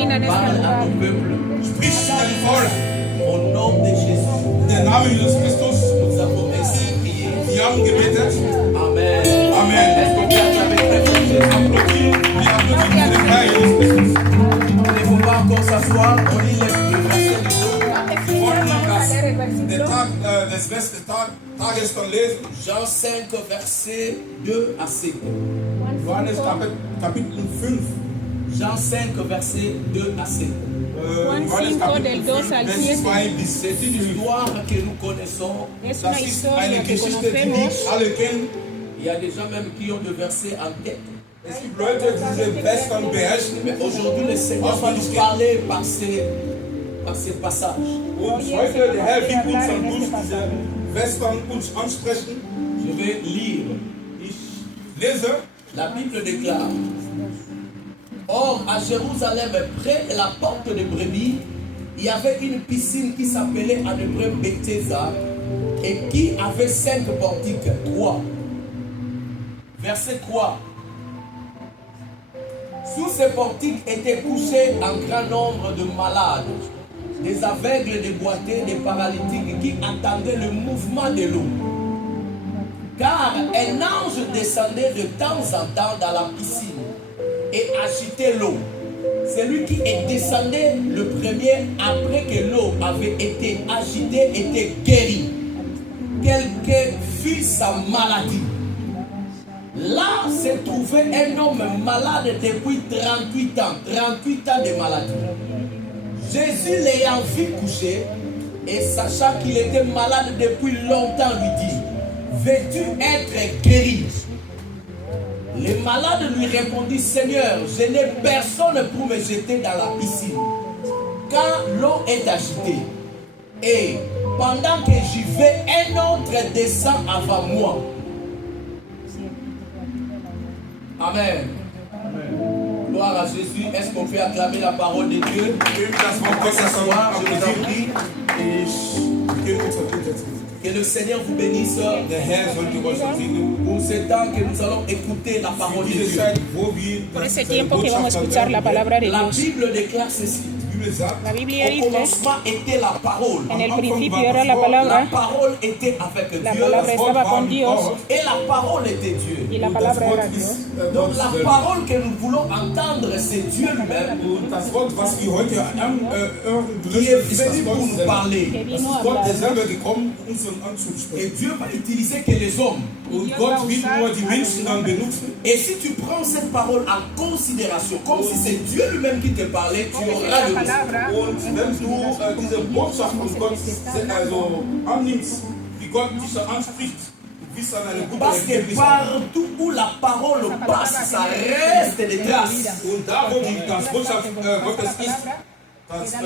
reina en este Parle à lugar. ton peuple. Sprich zu deinem Volk. Au nom de Jésus, In den Namen Jesus Christus. nous avons ainsi prié. Wir haben gebetet. Amen. Amen. Est-ce qu'on peut acclamer très fort Jésus? Applaudis. Wir applaudieren für den Herr Jesus Christus. Il ne faut pas encore s'asseoir. On lit le verset du jour. Wir wollten den Tag des besten Tages dann lesen. Jean 5, verset 2 à 5. Johannes Kapitel 5. Jean 5, verset 2 à 5. Johannes Kapitel 5, Vers 2 bis C'est une histoire que nous connaissons. Es una Das ist historia eine que Geschichte, die wir conocemos. alle kennen. Il y a des gens même qui ont le verset en tête. Es gibt Leute, die diese Vers dann beherrschen. Mais aujourd'hui, le Seigneur va nous parler par ces passages. Und heute, der Herr wird uns dann durch diese Vers dann uns ansprechen. Je vais lire. Ich lese. La Bible déclare: Or, à Jérusalem, près de la porte de brebis, il y avait une piscine qui s'appelait en hébreu Bethesda et qui avait 5 portiques. 3. Verset 3. Sous ces portiques étaient couchés un grand nombre de malades, des aveugles, des boiteux, des paralytiques qui attendaient le mouvement de l'eau. Car un ange descendait de temps en temps dans la piscine et agitait l'eau. Celui qui est descendu le premier après que l'eau avait été agitée était guéri, quelle que fût sa maladie. Là se trouvait un homme malade depuis 38 ans de maladie. Jésus l'ayant vu coucher et sachant qu'il était malade depuis longtemps lui dit: veux-tu être guéri? Le malade lui répondit: Seigneur, je n'ai personne pour me jeter dans la piscine quand l'eau est agitée. Et pendant que j'y vais, un autre descend avant moi. Amen. Gloire à Jésus. Est-ce qu'on peut acclamer la parole de Dieu? On peut s'asseoir, je vous en prie. Que le Seigneur vous bénisse. Der Herr soll die Worte segnen. Pour ce temps que nous allons écouter la parole de Diese Dieu. Zeit, wo wir Por ese seine tiempo que vamos a Botschaft escuchar la palabra de La Dios. Bible déclare ceci. Die Bibel sagt, La Biblia Au dice, commencement était la parole. en el Anfang principio war era das la Wort, La palabra, parole était avec la Dieu. palabra das Wort estaba war con mit Dios Gott. Et la parole était Dieu. y la Und das palabra era Wort Dios. ist Donc Gott la selber. parole que nous voulons entendre, c'est Dieu lui-même Und das Wort, was wir heute hören qui est müssen, ist das venu pour Gott nous selber. parler. Que Das vino a ist Gott, der hablar. selber gekommen, uns Et anzusprechen. Dieu va utiliser que les hommes. Und Gott will nur die Menschen dann benutzen. Et si tu prends cette parole en considération, comme si c'est Dieu lui-même qui te parlait, tu auras le résultat. Und wenn du diese Botschaft von Gott also annimmst, wie Gott dich da anspricht, du wirst dann eine gute Parce que Ergebnis haben. partout où la parole passe, ça reste des traces. Und da, wo die das Botschaft Gottes ist,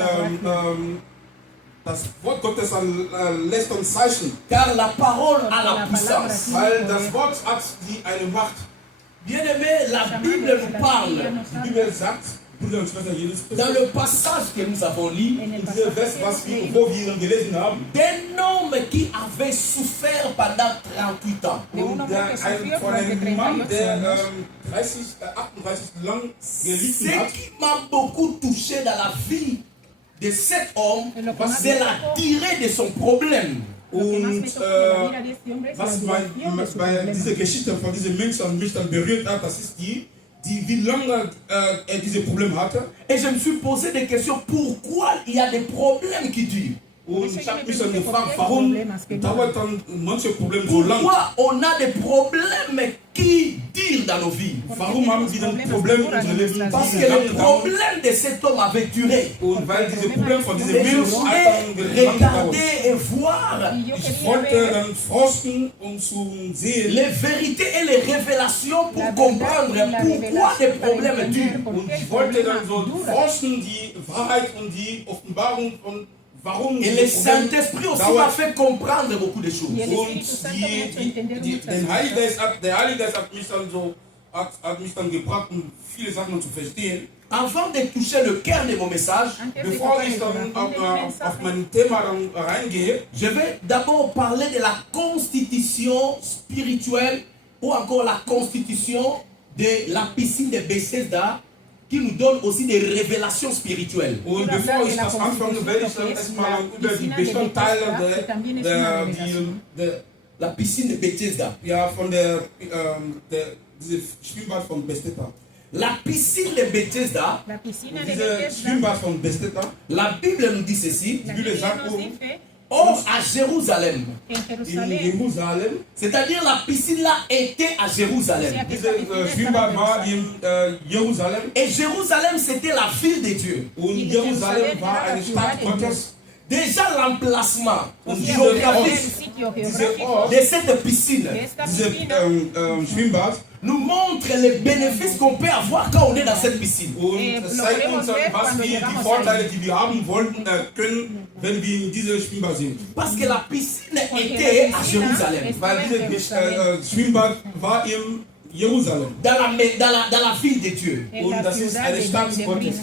das Wort Gottes lässt uns Zeichen, Car la parole a la puissance. weil das Wort hat eine Macht. Bien-aimé, la Bible nous parle. Die Bibel sagt, Brüder und Schwestern Jesus Christus, Dans le passage que nous avons lu, in diesem Vers, wo wir gelesen haben, d'un homme qui avait souffert pendant 38 ans. und von einem Mann, der 38 lang gelitten Ce hat. qui m'a beaucoup touché dans la vie de cet homme, c'est la durée de son problème. Und was bei dieser Geschichte von diesem Menschen mich dann berührt hat, das ist wie lange er diese Probleme hatte. Et je me suis posé des questions. Pourquoi il y a des problèmes qui durent? Und ich habe mich dann gefragt, warum dauert dann manche Probleme so lang? Pourquoi on a des problèmes qui durent dans nos vies? Warum haben wir dann Probleme in unserem Leben? Parce die que le lang dauern? problème de cet homme avait duré. Und weil diese Probleme von diesem Et je Menschen voulais lang gedauert. regarder et voir Ich wollte dann forschen, um zu sehen, les vérités et les révélations pour comprendre pourquoi des problèmes durent. und ich wollte dann so forschen, die Wahrheit und die Offenbarung von warum Et le diese Probleme Saint-Esprit aussi dauern. m'a fait comprendre beaucoup de choses. Und der Heilige Geist hat mich dann gebracht, um viele Sachen zu verstehen. Avant de toucher le cœur de mon message, Bevor ich dann auf mein Thema dann reingehe, je vais d'abord parler de la constitution spirituelle ou encore la constitution de la piscine de Bethesda qui nous donne aussi des révélations spirituelles. Und bevor ich das anfange, werde ich dann erstmal über die Bestandteile La piscine de Bethesda. ja, von diese Schwimmbad von Bethesda. La piscine de Bethesda, Diese Schwimmbad von Bethesda, la Bible nous dit ceci. die Bibel sagt, Or à Jérusalem, in Jerusalem, c'est-à-dire la piscine là était à Jérusalem. diese Schwimmbad war in Jerusalem. Et Jérusalem c'était la ville de Dieu. Und Jerusalem war eine Stadt Gottes. Déjà l'emplacement Und géographique diese Ort, de cette piscine diese Schwimmbad, nous montre les bénéfices qu'on peut avoir quand on est dans cette piscine. und es zeigt uns, was wir, die Vorteile, die wir haben wollten, können, wenn wir in dieser Schwimmbad sind. Parce que la piscine était à Jérusalem, Weil diese Schwimmbad war in Jerusalem. dans la ville deEu. Und das ist eine Stadt Gottes.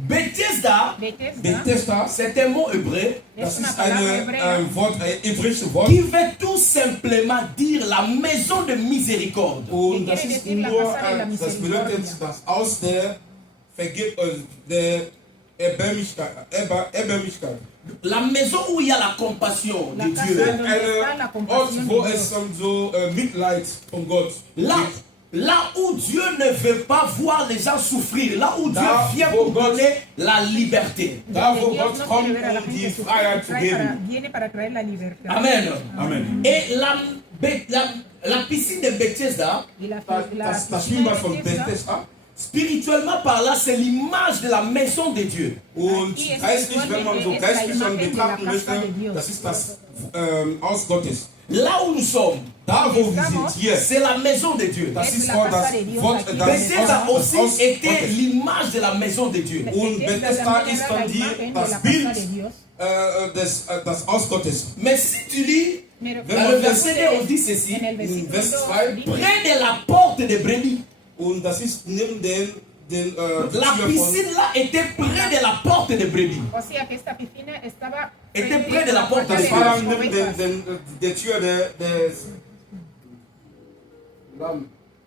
Bethesda, Bethesda, c'est un mot hébreu das ist ein Wort, ein hebräisches Wort. qui veut tout simplement dire la maison de miséricorde. Und das ist nur, das bedeutet das Haus der Erbärmlichkeit. La maison où il y a la compassion de Dieu. Ein Ort, wo es so Mitleid von Gott gibt. Là où Dieu ne veut pas voir les gens souffrir, là où Dieu vient pour donner la liberté. Da wo Gott kommt, die Freiheit zu geben. Amen. Amen. Et la piscine de Bethesda, Das Schwimmbad von Bethesda. spirituellement parlant, c'est l'image de la maison de Dieu. Und geistlich, wenn man so geistlich schon betrachten möchte, das ist das Haus Gottes. Là où nous sommes, Da wo wir sind, hier, c'est la maison de Dieu. das ist auch das Wort, Bethesda das aussi Haus était Gottes. l'image de la maison de Dieu. Und Bethesda ist dann das Bild das Haus Gottes. Mais si tu lis dans le verset 2, on dit ceci, In Vers 2, près de la porte de brebis. und das ist neben den La piscine là était près de la porte de brebis. Était près de la porte de das war brebis. neben der Tür des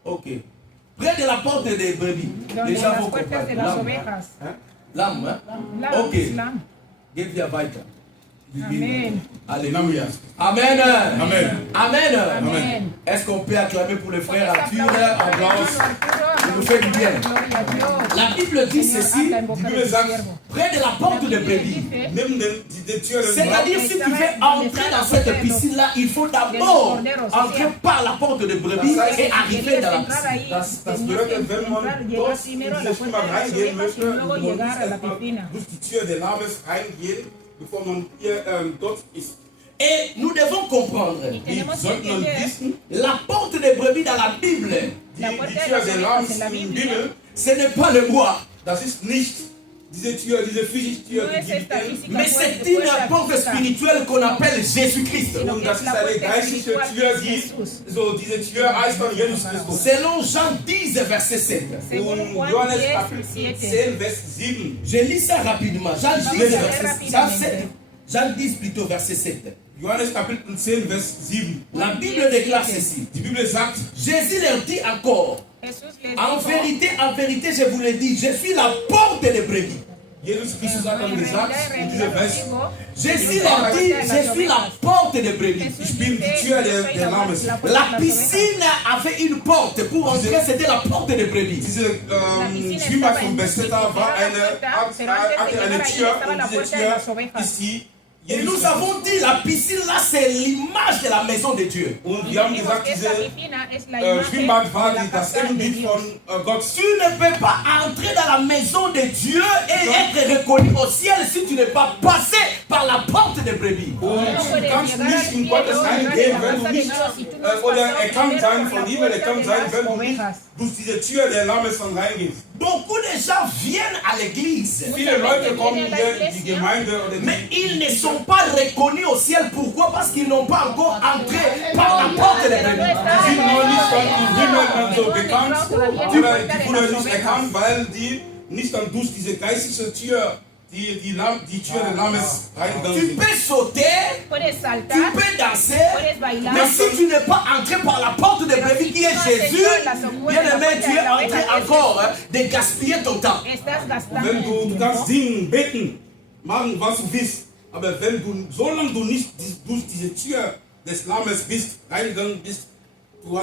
Ok. Près de la porte des brebis. Les gens vont comprendre. L'âme, hein? Ok. Geh wir weiter. Amen. Alléluia. Amen. Amen. Amen. Amen. Est-ce qu'on peut acclamer pour le frère Arthur en blanche? Il nous fait du bien. La Bible dit ceci, près de la porte de brebis. Neben der Tür des C'est-à-dire, si tu veux entrer dans cette piscine-là, il faut d'abord entrer par la porte de brebis et arriver dans la piscine. Das bedeutet, wenn man dort in diese Schwimmbad reingehen möchte, man muss erstmal durch die Tür des Lammes reingehen, bevor man hier dort ist. Et nous devons comprendre, Sollte man wissen, la porte de brebis dans la Bible, die Tür des Lammes in der Bibel, ce n'est pas le bois, das ist nicht diese Tür, diese Fischtür, die gibt es. mais c'est une porte spirituelle qu'on appelle Jésus-Christ. Und das ist eine geistliche Tür, diese Tür heißt dann Jesus Christus. Selon Jean 10, verset 7. Und Johannes Kapitel 10, Vers 7. Je lis ça rapidement. Jean 10, Jean 10 plutôt, verset 7. Johannes Kapitel 10, Vers 7. La Bible déclare ceci. Die Bibel sagt, Jésus leur dit encore, en vérité, je vous le dis, je suis la porte des brebis. Jesus Christus hat dann gesagt, in diesem Vers, Jésus leur dit, je suis la porte des brebis. ich bin die Tür der Lammes. La piscine avait une porte. Pour entrer, c'était la porte des brebis. Diese Schwimmbad von Bethesda hatte eine Tür und diese Tür ist die Et nous avons dit, la piscine là, c'est l'image de la maison de Dieu. Und wir haben gesagt, diese Schwimmbad war das Ebenbild von Gott. Tu ne peux pas entrer dans la maison de Dieu et être reconnu au ciel si tu n'es pas passé par la porte des brebis. Und du kannst nicht in Gottes reingehen, wenn du nicht, oder erkannt sein von ihm, erkannt sein, wenn du nicht durch diese Tür der Lammes dann reingehst. Beaucoup de gens viennent à l'église, Viele Leute kommen hier in die Gemeinde oder mais ils ne sont pas reconnus au ciel. Pourquoi? Parce qu'ils n'ont pas encore entré par la porte des brebis. die sind noch nicht dann im Himmel dann so bekannt oder die wurden nicht erkannt, weil die nicht dann durch diese geistliche Tür die Tür des Lammes reingegangen Tu sind. peux sauter, Puedes tu saltar, peux danser, puedes bailar. mais si tu n'es pas entré par la porte de brebis qui est Jésus, bien aimé, tu es en train encore de gaspiller ton temps. Estás gastando. Wenn du kannst singen, beten, machen, was du willst, aber wenn du, solange du nicht durch diese Tür des Lammes bist, reingegangen bist, du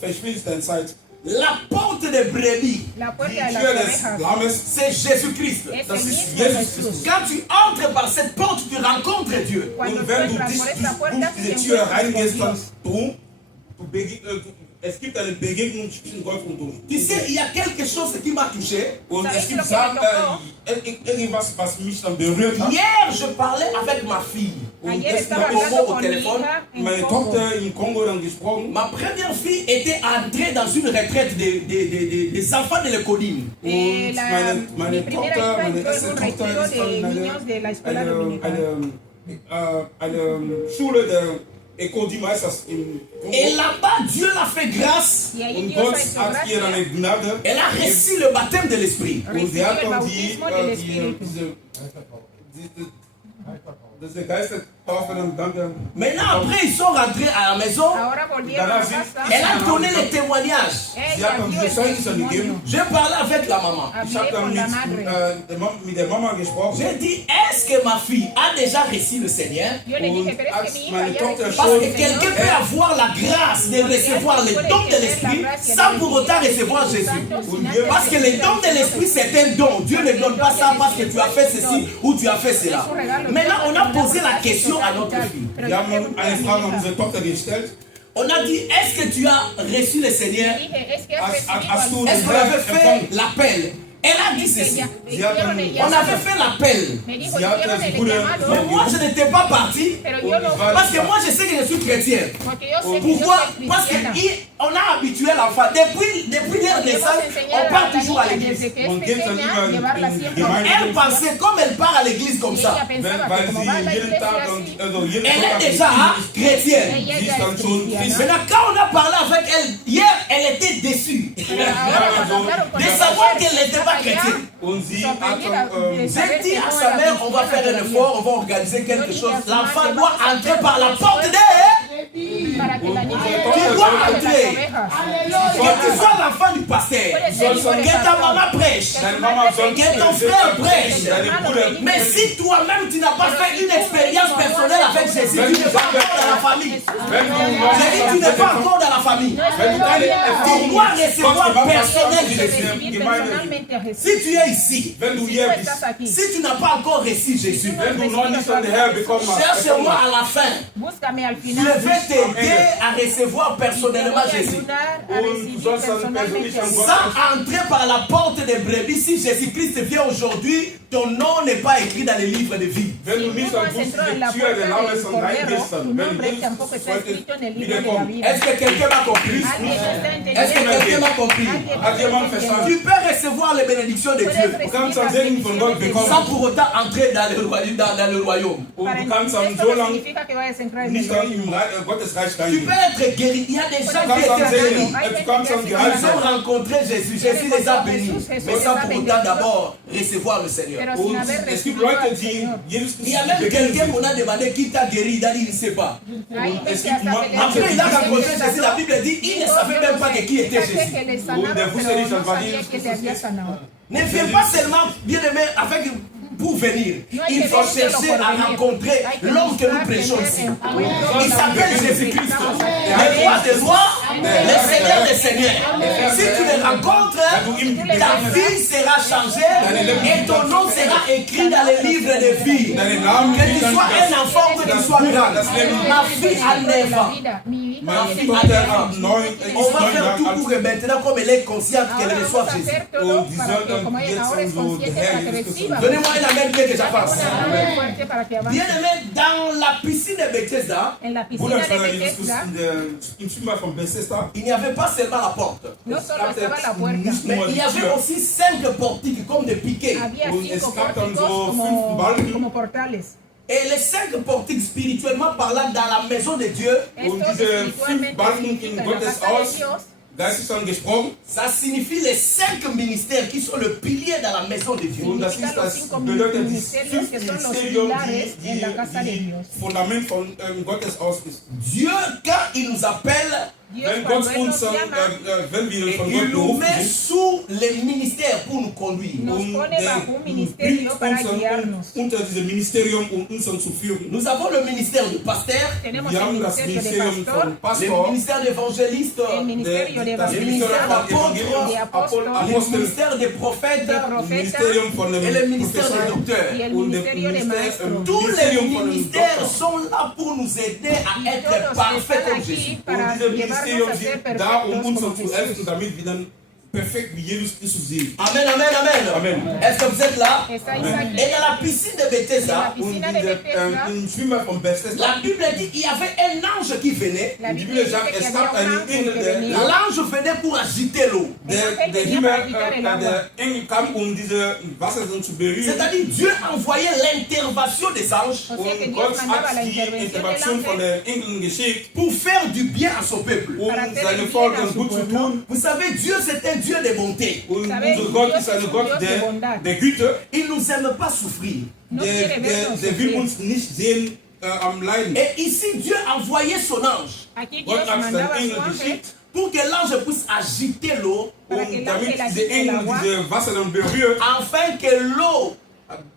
verschwindest deine Zeit. La porte de brebis, La Die puerta de las Tür des ovejas Lammes, c'est Jésus-Christ. es das el ist mismo Jesus Jesús. Christus. Quand tu entres par cette porte, tu rencontres Dieu. Cuando Und tú wenn du entras dich por esta durch puerta, diese te Tür encuentras con reingehst, dann Dios. es gibt eine Begegnung zwischen Gott und du. Tu sais, il y a quelque chose qui m'a touché. Und Sabes es gibt lo que Sachen, me irgendwas, was mich dann berührt hat. Hier, je parlais avec ma fille. Und Ayer das estaba Congo hablando au con mi teléphone. hija en meine Congo. Tochter in Kongo dann gesprochen. Ma première fille était entrée dans une retraite des enfants de l'écoline. Und Mi meine primera Tochter, hija meine entró en erste un Tochter retiro ist dann de in niños de la escuela dominical. eine Schule der École du Meisters in Kongo. Et là-bas, Dieu l'a fait grâce. Y ahí Und Dios Gott ha hecho hat ihr eine gracia. Gnade. Elle a reçu le baptême de l'Esprit. Und sie hat Recibió el dann bautismo del Espíritu. diese Geistertaufe dann Maintenant, après, ils sont rentrés à la maison. Ahora volvieron a casa. Elle a donné les témoignages. Sie hat Ella dann dio diese el Zeugnis dann testimonio. gegeben. J'ai parlé avec la maman. Ich habe Hablé dann con la madre. mit der Mama gesprochen. J'ai dit, est-ce que ma fille a déjà reçu le Seigneur? Yo le dije, pero es que als mi hija meine ya Tochter recibió Parce el que quelqu'un Señor. peut avoir la grâce de recevoir les dons de l'Esprit sans pour autant recevoir Jésus. Parce que les dons de l'Esprit, c'est un don. Dieu ne donne pas ça parce que tu as fait ceci ou tu as fait cela. Maintenant, on a posé la question à notre fille. Wir haben eine Frage an unsere Tochter gestellt. On a dit, est-ce que tu as reçu le Seigneur? Dije, es que has Hast du recibido Est-ce qu'on avait fait l'appel? Elle a dit ceci. On avait fait l'appel. Me dijo, Sie hat hicieron das el Bruder llamado, Mais moi, je n'étais pas parti. pero yo no Parce que moi, je sais que je suis chrétien. porque yo sé que yo Pourquoi? soy Parce cristiana. qu'on a habitué l'enfant. Depuis leur naissance, on part toujours à l'église. Desde que es Und geht dann pequeña, immer llevarla in siempre Gemeinde. Elle pensait, comme elle part à l'église comme y ça, ella pensaba Weil que como va a la sie jeden iglesia Tag así, also jeden elle est Sonntag déjà chrétienne. ella Sie ya ist dann es schon cristiana. Maintenant, quand on a parlé avec elle, hier, elle était déçue Ahora cuando hablaron con de ella, savoir ayer, qu'elle n'était pas estaba allá, chrétienne. Und sie hat sorprendida dann, de saber J'ai dit que à no sa era mère, on va cristiana faire un todavía. effort, on va organiser quelque Yo chose. dije a su L'enfant madre, doit vamos a entrer hacer par la un porte esfuerzo de... para que la niña Tu entre dois por la puerta de entrer. las ovejas. Que tu sois l'enfant du pasteur, Puedes ser hijo de que ta pastor, maman prêche, que deine tu Mama madre soll predique, que ton frère prêche. que tu hermano predique. Mais si toi-même tu n'as pas fait une expérience personnelle avec Jésus, tu n'es pas encore dans la famille. wenn du J'ai dit, tu n'es pas encore dans la famille. wenn du keine Tu dois recevoir personnel Tienes que Jésus. recibir personalmente a Jesús. Si tu es ici, wenn du Si hier tú bist, estás aquí, si tu n'as pas encore reçu Jésus, wenn du noch nicht den Herr bekommen hast, cherche-moi à la fin. búscame al Je final. vais t'aider à recevoir Te personnellement voy a Jésus. ayudar a Und recibir du sollst dann persönlich personalmente a an Jesús. Gott Sans entrer par la porte des brebis, si Jésus-Christ vient aujourd'hui, ton nom n'est pas écrit dans les livres de vie. wenn du Si nicht tú no an has durch entrado en la die Tür der puerta Lammes del und Cordero, reingehst, tu dann wenn nombre Jesus tampoco está escrito en el libro de la wiederkommt. vida. Est-ce que quelqu'un m'a compris? Alguien está Est-ce que entendiendo. quelqu'un m'a compris? Hat jemand verstanden? Tu peux recevoir les bénédictions de Puedes Dieu Du recibir kannst las am Segen von Gott bendiciones de bekommen. Dios. sans pour autant entrer dans le royaume. Und Para du kannst dann esto so no lange significa que vayas a entrar en el nicht dann reino. im Gottes Reich Tu reingehen. peux être guéri. Il y a des gens Du kannst qui dann étaient sehen, guéris. du kannst dann geheilt Ils ont sein. rencontré Jésus. Jésus les a bénis. Mais sans pour autant d'abord recevoir le Seigneur. Pero sin Und haber es gibt recibido Leute, al die Señor. Jesus Il y a Christus même begegnet quelqu'un sind. qu'on a demandé qui t'a guéri. Il a dit, il ne sait pas. Hay Es veces gibt hasta que le Après, il a dicen rencontré que Jésus. La Bible dit, il ne savait même pas que qui était que Jésus. le sanaron, Und der wusste pero nicht, no das war sabía Jesus que le había sanado. Ne viens pas seulement, bien aimé, avec pour venir. Il faut chercher à rencontrer l'homme que nous prêchons ici. Il s'appelle Jésus-Christ, le roi des rois, le Seigneur des seigneurs. Si tu le rencontres, ta vie sera changée et ton nom sera écrit dans les livres de vie. Que tu sois un enfant ou que tu sois grand. Ma fille a 9 ans. Meine Tochter hat 9 On va faire Jahre tout alt. pour que maintenant, comme elle est consciente qu'elle reçoive Jésus. Und die soll dann jetzt so der Herr Jesus Christus. Donnez-moi une amen bien que j'avance. Bien Bien aimé, dans la piscine de Bethesda, en la piscina Bruder, de Jesus Christus Bethesda im Schwimmbad von Bethesda. il n'y avait pas seulement la porte, no solo estaba la puerta, mais il y avait aussi 5 portiques comme des piquets. había Und 5 es gab dann pórticos so 5 Balken. como portales. Et les 5 portiques, spirituellement parlant, dans la maison de Dieu, Und Estos diese 5 espiritualmente Balken significan in la Gottes casa de Haus, Dios, Geist ist dann gesprochen. Ça signifie les 5 ministères qui sont le pilier dans la maison de Dieu. Und das Significa ist los das 5 bedeutet, die ministerios que son los Ministerium, pilares en la casa de die Dios. Fundament von Gottes aus ist. Dieu, quand il nous appelle, Dios Wenn cuando Gott Él uns, nos llama, wenn wir von il Gott nous berufen met sind, sous les ministères pour nous conduire. nos pone bajo un ministerio para guiarnos. unter diesem Ministerium, um uns dann zu führen. Nous avons le ministère de pasteur, Tenemos Wir el haben das ministerio de Ministerium pastor, von le Pastor, ministère d'évangéliste, el ministerio de das le Ministerium evangelista, von Evangelium, de apóstol, le Apostel, ministère des prophètes de das profeta Ministerium von et le dem ministère des Professor y docteurs. el und dem ministerio de maestro. Tous les Ministerium von dem ministères Doktor. sont là pour nous aider à Y être todos parfaits están comme Jésus. aquí Und para diese llevarnos Ministerium a ser sind da, um perfectos uns como zu helfen, Jesús. damit wir dann perfekt wie Jesus Christus sehen. Amen, amen, amen. Amen. Est-ce que vous êtes là? ¿Estáis Amen. aquí? Et dans la piscine de En la Bethesda, piscina Und de diese, Bethesda, im Schwimmer von Bethesda, la Bible dit qu'il y avait un ange qui venait. la die Biblia Bibel dice sagt, que es había gab un einen ángel Engel, que der venía. L'ange venait pour agiter l'eau. Der Himmel, der Engel kam, diese Wasser zu berühren. C'est-à-dire Dieu envoyait l'intervention des anges O sea que Und Dios Gott mandaba hat la die intervención del Intervention von ángel den Engeln geschickt, pour faire du bien à son peuple. um Para hacer seine el Volk bien a su gut zu pueblo. tun. Vous savez, Dieu c'est un Dieu de bonté. Und Sabes, unser Gott Dios ist es ein un Gott Dios de bondad. der Güte. Il nous aime pas souffrir. No quiere vernos Der will sufrir. uns nicht sehen am Leiden. Et ici, Dieu envoyait son ange Aquí Gott Dios hat mandaba seinen a su Engel ángel geschickt, pour que l'ange puisse agiter l'eau, para que el damit ángel diese agite el Engel agua, diese Wasser dann berührt, afin que l'eau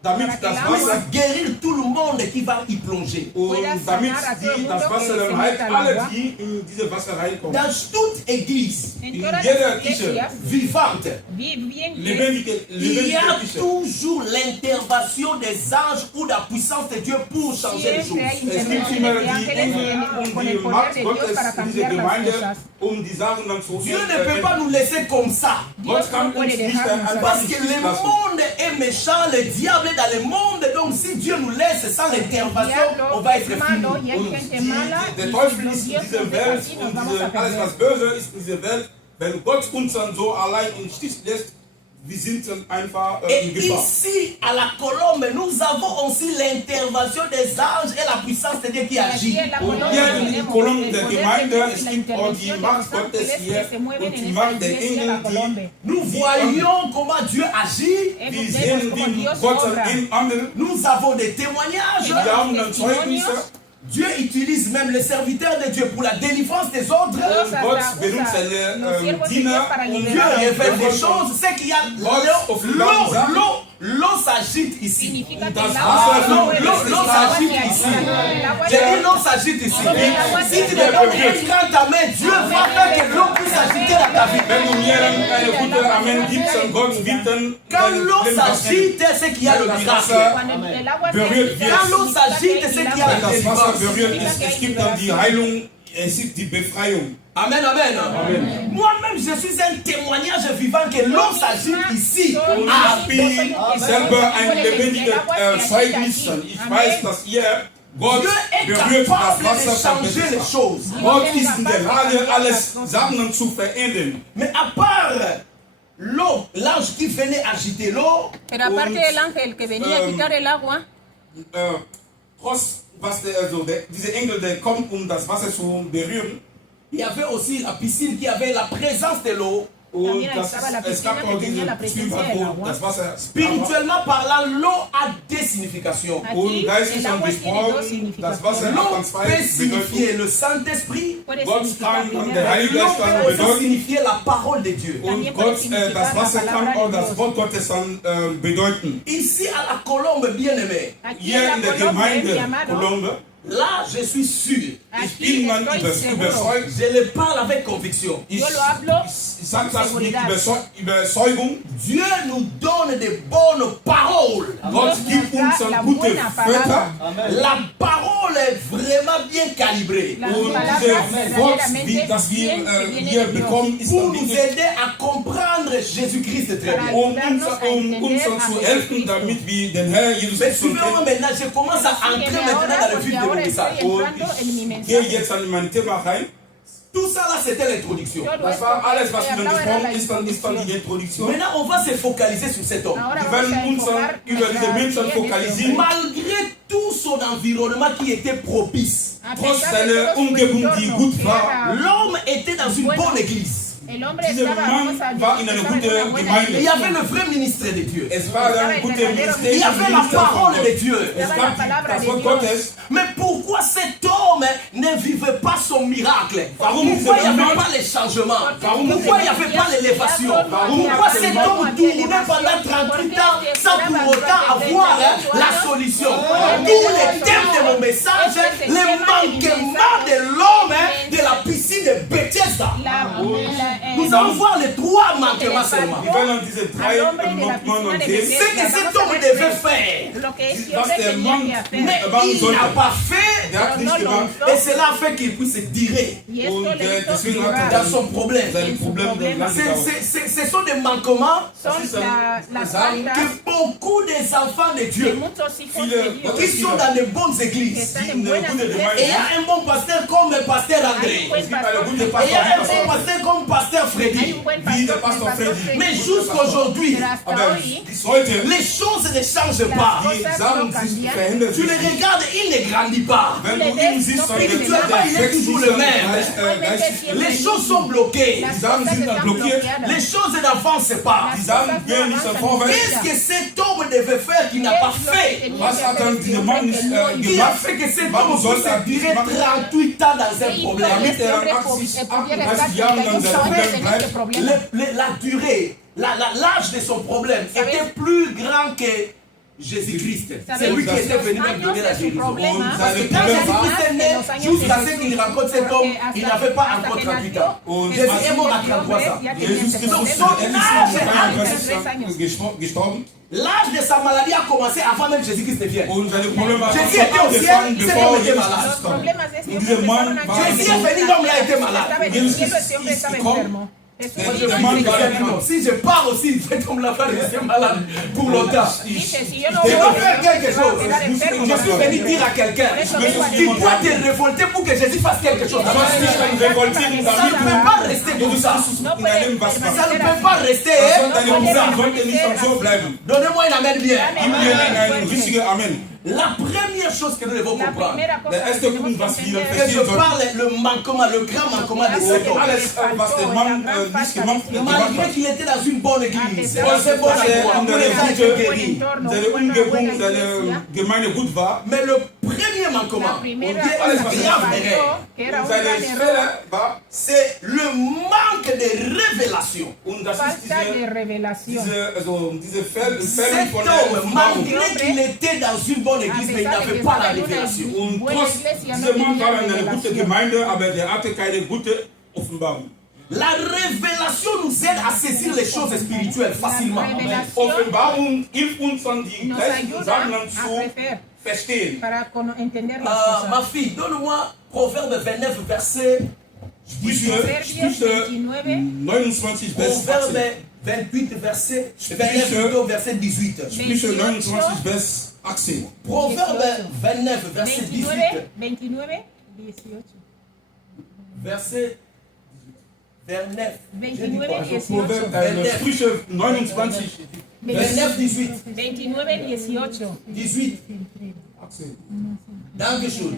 damit Para que das el agua Wasser puisse guérir tout le monde qui va y plonger. und pueda damit sanar a todo el das mundo Wasser que dann se heilt meta al alle, agua. die in diese Wasser reinkommen. Dans toute église en in todas jeder las Kirche, iglesias vivante, vivientes, Lebendige il y a Kirche. toujours l'intervention des anges ou la puissance de Dieu pour changer les siempre hay choses. Es gibt intervenciones immer de die ángeles Engel con und el die poder Macht de Dios Gottes para in dieser cambiar las Gemeinde, cosas. die Sachen dann zu Dieu ne peut pas nous laisser comme ça. Dios Gott kann no uns puede nicht dejarnos einfach Parce así. que le monde est méchant, le diable est dans le monde. Donc si Dieu nous laisse sans intervention, on Diablo va es être malo fini. y hay Und gente mala y der Teufel los ist in Dios dieser nos deja Welt así, nos und vamos a alles was perder. böse ist in dieser Welt, wenn Gott uns dann so allein im Stich lässt, wir sind dann einfach Et in Gefahr. ici, à la Colombe, nous avons aussi l'intervention des anges et la puissance de Dieu qui Y agit. aquí en la Und Colombia hier in tenemos Kolumnen el der poder de Gemeinde, Dios y es la gibt auch die intervención de Macht los Gottes ángeles hier que se mueven und en die esta Macht der iglesia de la Engel, Colombia. Nous voyons comment Dieu agit. die Vemos sehen, como wie Dios Gott obra. dann handelt. Nous avons des témoignages. Wir haben dann Zeugnisse. Dieu utilise même les serviteurs de Dieu pour la délivrance des autres. Dios Gott hasta benutzt usa seine los siervos de Diener Dios para und Dieu liberar. révèle des choses. C'est qu'il y a l'eau s'agite ici. Significa que Das el Wasser agua fließt, mueve, l'eau el agua s'agite se ici. agita, el agua J'ai se dit l'eau s'agite ici. agita. Si tu me donnes un grand amen, Dieu va faire que l'eau puisse agiter dans ta vie. Wenn du mir dann eine gute Amen gibst, dann Gott wird dann Quand dein l'eau Leben was ändern. s'agite, c'est qu'il y a le miracle. Cuando el agua se Berührt agita, wird. Quand l'eau s'agite, c'est qu'il y a Wenn la das Wasser délivrance. berührt ist, es gibt dann die Heilung, es gibt die Befreiung. Amen, amen. Moi-même, je suis un témoignage vivant que l'eau s'agite ici. Und Ah, ich bin selber ein lebendiger Zeugnis. Ich weiß, dass ihr Gott Dieu est berührt das capable de Wasser changer les verbessert. choses. Gott ist in der Lage, alles Sachen zu verändern. Mais à part l'eau, l'ange qui venait agiter l'eau, Pero aparte del ángel que venía a quitar el agua, Trotz was dieser Engel, der kommt, um das Wasser zu berühren. il y avait aussi la piscine qui avait la présence de l'eau. Und También estaba la es gab piscina auch que tenía la diese presencia del Schwimmbad, wo agua. das Wasser Spirituellement parlant, l'eau a deux significations. und aquí geistlich el agua tiene dos gesprochen, das Wasser significaciones. hat L'eau dann zwei peut signifier Bedeutungen. le Saint-Esprit. Puede Gott significar kann primero der la Heilige L'eau Geist kann peut aussi bedeuten. signifier la parole de Dieu. Und Gott, das Wasser kann auch das Wort Gottes dann bedeuten. Ici à la Colombe, bien-aimé, Aquí Hier en in la der Colombia, mi Gemeinde amado, Colombe, là je suis sûr. ich aquí bin man estoy seguro. überzeugt. Je le parle avec conviction. Ich Yo lo hablo sage das mit seguridad. Überzeugung. Dieu nous donne de bonnes paroles. Gott gibt uns La dann gute buena Wörter. palabra. La parole est vraiment bien calibrée La Und palabra diese Wort, verdaderamente das wir bien que viene hier de Dios. bekommen, ist pour dann nous wirklich, aider à comprendre Jésus-Christ très bien. um uns zu helfen, damit wir den Herr Jesus Mais Christus suivez-moi kennen. maintenant, je commence à entrer Sígueme maintenant ahora, dans le porque vif de mon ahora message. estoy Und entrando en mi ich gehe mensaje. jetzt an mein Thema rein. Tout ça là, c'était l'introduction. Todo Das esto war que alles, was he wir hablado era gesprochen la ist, dann die introducción. Introduktion. Maintenant, on va se focaliser sur cet homme. Ahora Wir vamos werden a uns dann enfocar über diese Menschen nuestra fokalisieren. Malgré tout son environnement qui était propice, A Trotz pesar de seiner todo su Umgebung, die entorno, gut que war, era l'homme était dans une Bueno. bonne église. El hombre Dieser estaba, Mann vamos a war in einer estaba en guten una buena Gemeinde. Il y avait le vrai ministre de Dieu. Es war ein guter Minister. Il y avait la parole de Dieu. Es gab das Wort Gottes. Mais pourquoi cet homme ne vivait pas son miracle? Warum Pourquoi il n'y dieser avait Mann- pas les changements? Warum Pourquoi il n'y avait pas l'élévation? Pourquoi cet homme tournait pendant 38 ans sans pour autant avoir la solution? D'où le thème de mon message, le manquement de l'homme de la piscine de Bethesda. Nous allons voir les trois manquements seulement. Wir werden diese drei Mannkemanden sehen. Ce que cet homme devait faire, Lo que ese Was hombre der tenía Mann que hacer. mais il n'a pas fait, Der hat nicht gemacht. et cela fait qu'il puisse tirer Y esto Und le hizo deswegen hat durar. dans son problème. sein Problem dann Ce sont des manquements Son las faltas que beaucoup des enfants de de Dieu muchos hijos Viele de Dios qui sont dans de bonnes que églises. están en buenas Et il y iglesias. a un bon pasteur comme le pasteur André. Hay un buen Es gibt eine gute pastor, Et il y a un Pastor. bon pasteur comme pasteur hay Freddy. un buen Wie der pastor, Pastor el pastor Freddy. Freddy. Mais jusqu'aujourd'hui, Pero hasta Aber hoy, bis heute, les choses ne changent las pas. die cosas Sachen no sich cambian. verändern Tu sich les nicht. regardes, il ne grandit pas. Wenn du ihn siehst, dann Spirituellement, il est toujours le même. Les choses sont bloquées. Las Sachen cosas sind están blockiert. bloqueadas. Les choses n'avancent pas. Die Sachen gehen nicht vorwärts. Qu'est-ce que cet homme devait faire qu'il n'a pas fait? Was hat dann dieser Mann nicht Il a gemacht? fait que cet Warum homme soll puisse er dies durer machen? 38 ans dans un problème. Damit er 38 Jahren dann sein Problem bleibt. La durée, l'âge de son problème était plus grand que Jésus-Christ. C'est lui qui était venu même donner la guérison. Parce que quand Jésus-Christ est né, jusqu'à ce qu'il rencontre cet homme, il n'avait pas encore 38 ans. Und Jésus est mort à 33 ans. Jesus Christus ist mit 33 Jahren gestorben. L'âge de sa maladie a commencé avant même Jésus-Christ ne vienne. Und seine Probleme haben Jésus était au ciel, angefangen, cet bevor homme était Jesus malade. Los Christus kam. problemas de este Und dieser hombre Mann empezaron a war Jésus est venu, l'homme là était malade. Estaba Jesus diciendo, Christus este hombre ist estaba gekommen. enfermo. Jesús Der dice, Mann war enfermo. Si je pars aussi, cet homme là va rester malade pour longtemps. dice, si yo no Je voy, dois faire quelque se va a chose. quedar enfermo. Je suis venu dire à quelqu'un, tu dois te révolter pour que Jésus fasse quelque chose. Du sollst dich dann revoltieren, Ça ne damit peut pas rester du comme ça. Christus in deinem was Ça macht. ne peut pas rester. Deine Mutter sollte nicht so bleiben. Donnez-moi une amène bien. Gib mir ein richtiger Amen. La première chose que nous devons La comprendre, primera cosa Der que erste tenemos Punkt, que was wir entender que je verstehen sollten, parle le manquement, le grand manquement de cet homme. alles, was der Mann nicht gemacht Malgré hat, qu'il était dans une bonne église, Ah, on sait bon dass er endroit, in où der les gens étaient gute, guéris. seine Umgebung, seine Gemeinde gut war. Mais le premier manquement, La on dit primera une cosa que grave falló, erreur, que era un Seine gran error, Fehler war, c'est le manque de révélation. und das ist falta de revelación. diese Fälle Cet von der homme, Offenbarung. malgré qu'il était dans une bonne A église, mais il pesar de n'avait que pas la estaba en una révélation. Und buena trotz iglesia, no dieser Mann tenía war in einer guten revelación. Gemeinde, aber der hatte keine gute Offenbarung. La révélation nous aide à saisir les choses spirituelles facilement. Offenbarung hilft uns dann, die Nos gleichen ayuda Sachen dann a zu crecer verstehen. para entender las Ma cosas. fille, donne-moi Proverbe 29, verset Sprüche, Proverbios Sprüche 29, 29, Vers 18. Proverbe 28, verset 29, plutôt verset 18. Sprüche 29, Vers 18. Proverbe 29, verset 18. 29, 18. Verset 29. 29, Proverbe, 18. Sprüche 29, 29, 18. 29, 18. 18. 18. Dankeschön.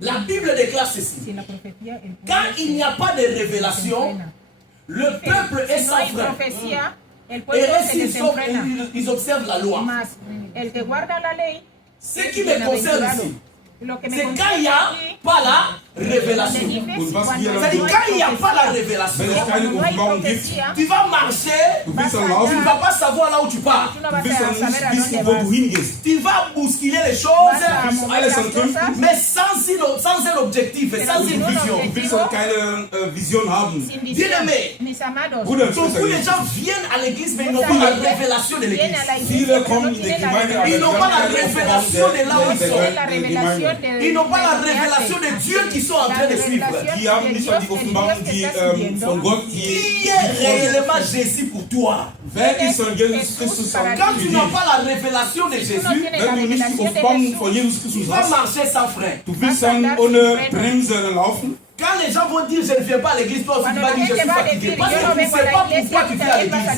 La Bible déclare ceci. Si la profecía, el Quand il n'y a pas de révélation, le peuple est si no sans hay frein. profecía, el Et pueblo eux, se ils desenfrena. ils observent la loi. Más el que guarda la ley, Ce qui me concerne ici, lo que me c'est quand il n'y a pas la révélation. C'est-à-dire quand il n'y a pas la révélation, Wenn es keine Offenbarung gibt, tu vas marcher, du willst dann tu ne laufen, vas pas savoir là où tu pars. tú no du vas willst a dann saber a nicht wissen, wo dónde du vas. hingehst. Tu vas bousculer les Vas choses, a mover alles las entrümpeln, cosas mais sans un objectif, sans une vision. Du willst dann keine Vision haben. sin visión. Bien-aimé. Mis amados, Bruder, Beaucoup de gens viennent à l'église, mais ils n'ont pas la révélation de vienen l'église. a la iglesia, Viele pero no kommen in die tienen la Gemeinde, aber Ils sie n'ont haben pas la keine révélation de là où ils sont. la revelación de Ils n'ont pas la de lo que révélation hacen. de Dieu qui sont en train de suivre. Die haben nicht mal die Offenbarung, die von Gott, Qui die est réellement Jésus pour toi? wer ist dann Jesus Christus Quand Quand für tu dich? n'as pas la révélation de Jésus, Wenn du nicht die Offenbarung von Jesus tu Christus vas hast, marcher sans frein. du willst dann ohne Bremse laufen, Quand les gens vont dire je ne viens pas à l'église, toi aussi tu vas dire je suis fatigué. Parce que tu ne sais pas pourquoi tu viens à l'église.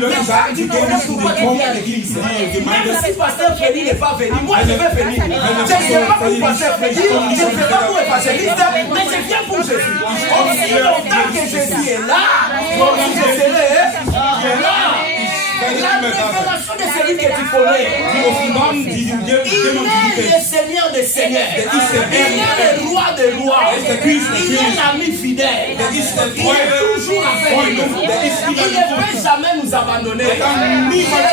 Mais ça, tu connais pourquoi tu viens à l'église. Même si pasteur Freddy n'est pas venu, moi je vais venir. Je ne viens pas pour pasteur Freddy, je ne viens pas pour évangéliste, mais je viens pour Jésus. Aussi longtemps que Jésus est là, moi je serai là. La révélation de celui que tu connais. Il est le Seigneur des seigneurs. Il est le roi des rois. Il est l'ami fidèle. Il est toujours avec nous. Il ne peut jamais nous abandonner.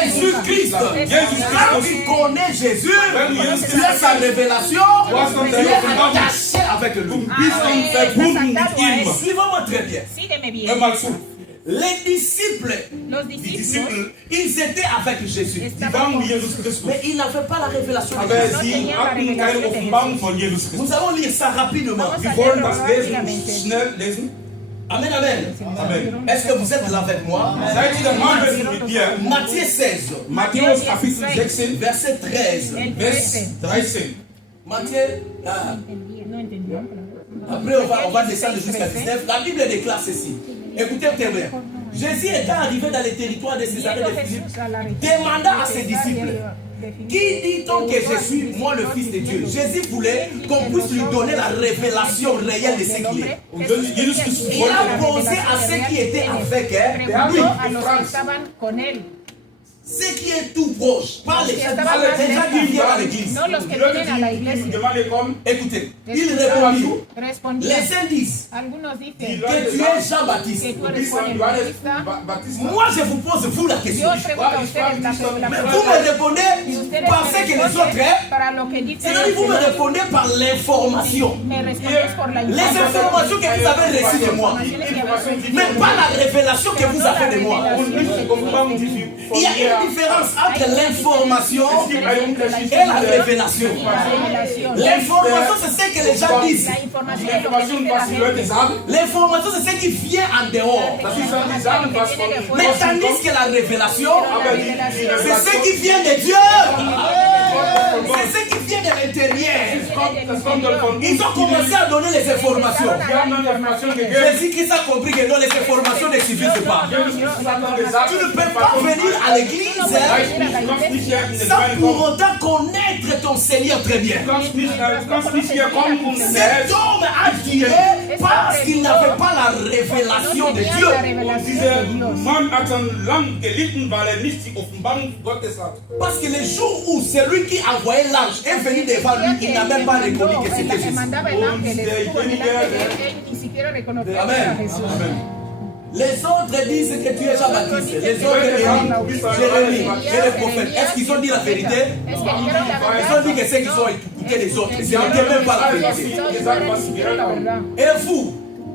Jésus-Christ. Quand tu connais Jésus, tu as sa révélation, tu es attaché avec lui. Suivez-moi très bien. Les disciples, ils étaient avec Jésus. Mais ils n'avaient pas la révélation de Jésus. Nous allons lire ça rapidement. Amen, amen. Est-ce que vous êtes là avec moi? Matthieu 16. Verset 13. Matthieu. Après, on va descendre jusqu'à 19. La Bible déclare ceci. Écoutez très bien. Jésus étant arrivé dans les territoires de Césarée de Philippe, demanda à ses disciples, qui dit-on que je suis, moi le Fils de Dieu? Jésus voulait qu'on puisse lui donner la révélation réelle de ce qu'il est. Il a posé à ceux qui étaient avec lui, ce qui est tout proche, pas les gens qui viennent à l'église. Écoutez, il répondit. Les uns disent que tu es Jean-Baptiste. Moi je vous pose vous la question. Mais vous me répondez par ce que les autres, c'est-à-dire vous me répondez par l'information. Les informations que vous avez reçues de moi. Mais pas la révélation que vous avez de moi. Il y a une différence entre l'information et la révélation. L'information, c'est ce que les gens disent. L'information, c'est ce qui vient en dehors. Mais tandis que la révélation, c'est ce qui vient de Dieu. C'est ce qui vient de l'intérieur. Ils ont commencé à donner les informations. Jésus-Christ a compris que non, les informations ne suffisent pas. Tu ne peux pas venir à l'église sans pour autant connaître ton Seigneur très bien. Cet homme a tiré parce qu'il n'avait pas la révélation de Dieu. Parce que le jour où celui qui envoyait l'ange est venu devant lui, il n'a même pas reconnu que c'était Jésus. Amen. Les autres disent que tu es Jean-Baptiste. Les autres disent Jérémie, et les prophètes. Est-ce qu'ils ont dit la vérité? Ils ont dit que c'est qu'ils ont écouté les autres. Ils n'étaient même pas la vérité. Et vous,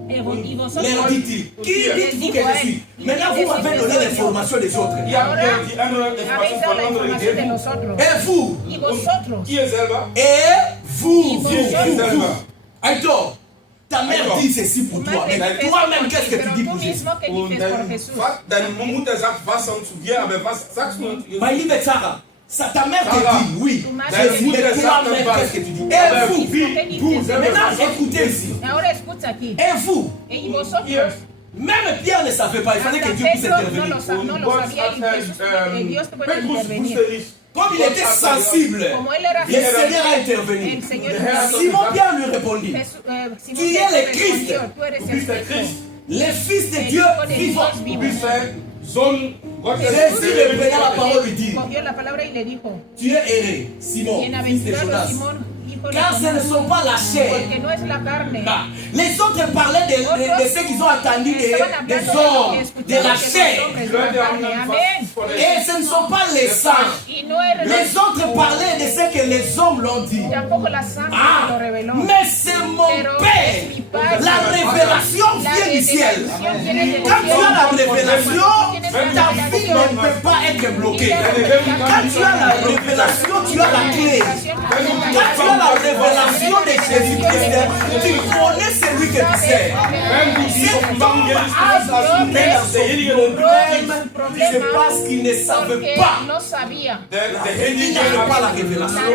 leur dit-il, qui dites-vous que je suis? Maintenant, vous m'avez donné l'information des autres. Et vous? Et vous? Aitor, ta mère dit ceci pour toi. Mais toi-même, qu'est-ce que tu dis pour Jésus? Maïli Betsara, ça ta mère te dit oui. Jésus, mais toi-même, qu'est-ce que tu dis? Et vous? Maintenant, écoutez ici. Et vous? Même Pierre ne savait pas, il fallait que Dieu puisse intervenir. Comme il était sensible, le Seigneur a intervenu. Simon Pierre lui répondit, tu es le Christ, le Fils de Dieu vivant. Jésus lui prenait la parole lui dit, tu es erré, Simon, fils de Jonas. Car ce ne sont pas la chair. Les autres parlaient de ceux qu'ils ont attendus des hommes, de la chair. Et ce ne sont pas les saints. Les autres parlaient de ce que les hommes l'ont dit. Ah, mais c'est mon Père. La révélation vient du ciel. Quand tu as la révélation, ta vie ne peut pas être bloquée. Quand tu as la révélation, tu as la clé. Quand tu as la révélation de Jésus-Christ, tu connais celui que tu sais. Cet homme a donné son problème, c'est parce qu'il ne savait pas. Il n'avait pas la révélation.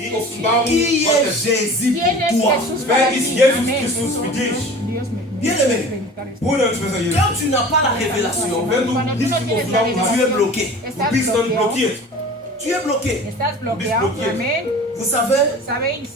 Die Offenbarung Qui est Gottes. Jésus ¿Quién es pour toi? Jesús Wer para ist ti? Jesus Amén. Christus für dich? Dios me- Bien-aimé. Bruder und Schwester Jesus. Quand tu n'as pas la révélation, Wenn du Cuando tú nicht no die tienes la Offenbarung hast, tu es revelación, bloqué. du estás bist dann bloqueado. blockiert. Tu es bloqué. Estás bloqueado. bloqueado. Amén. Vous savez, ¿Sabéis?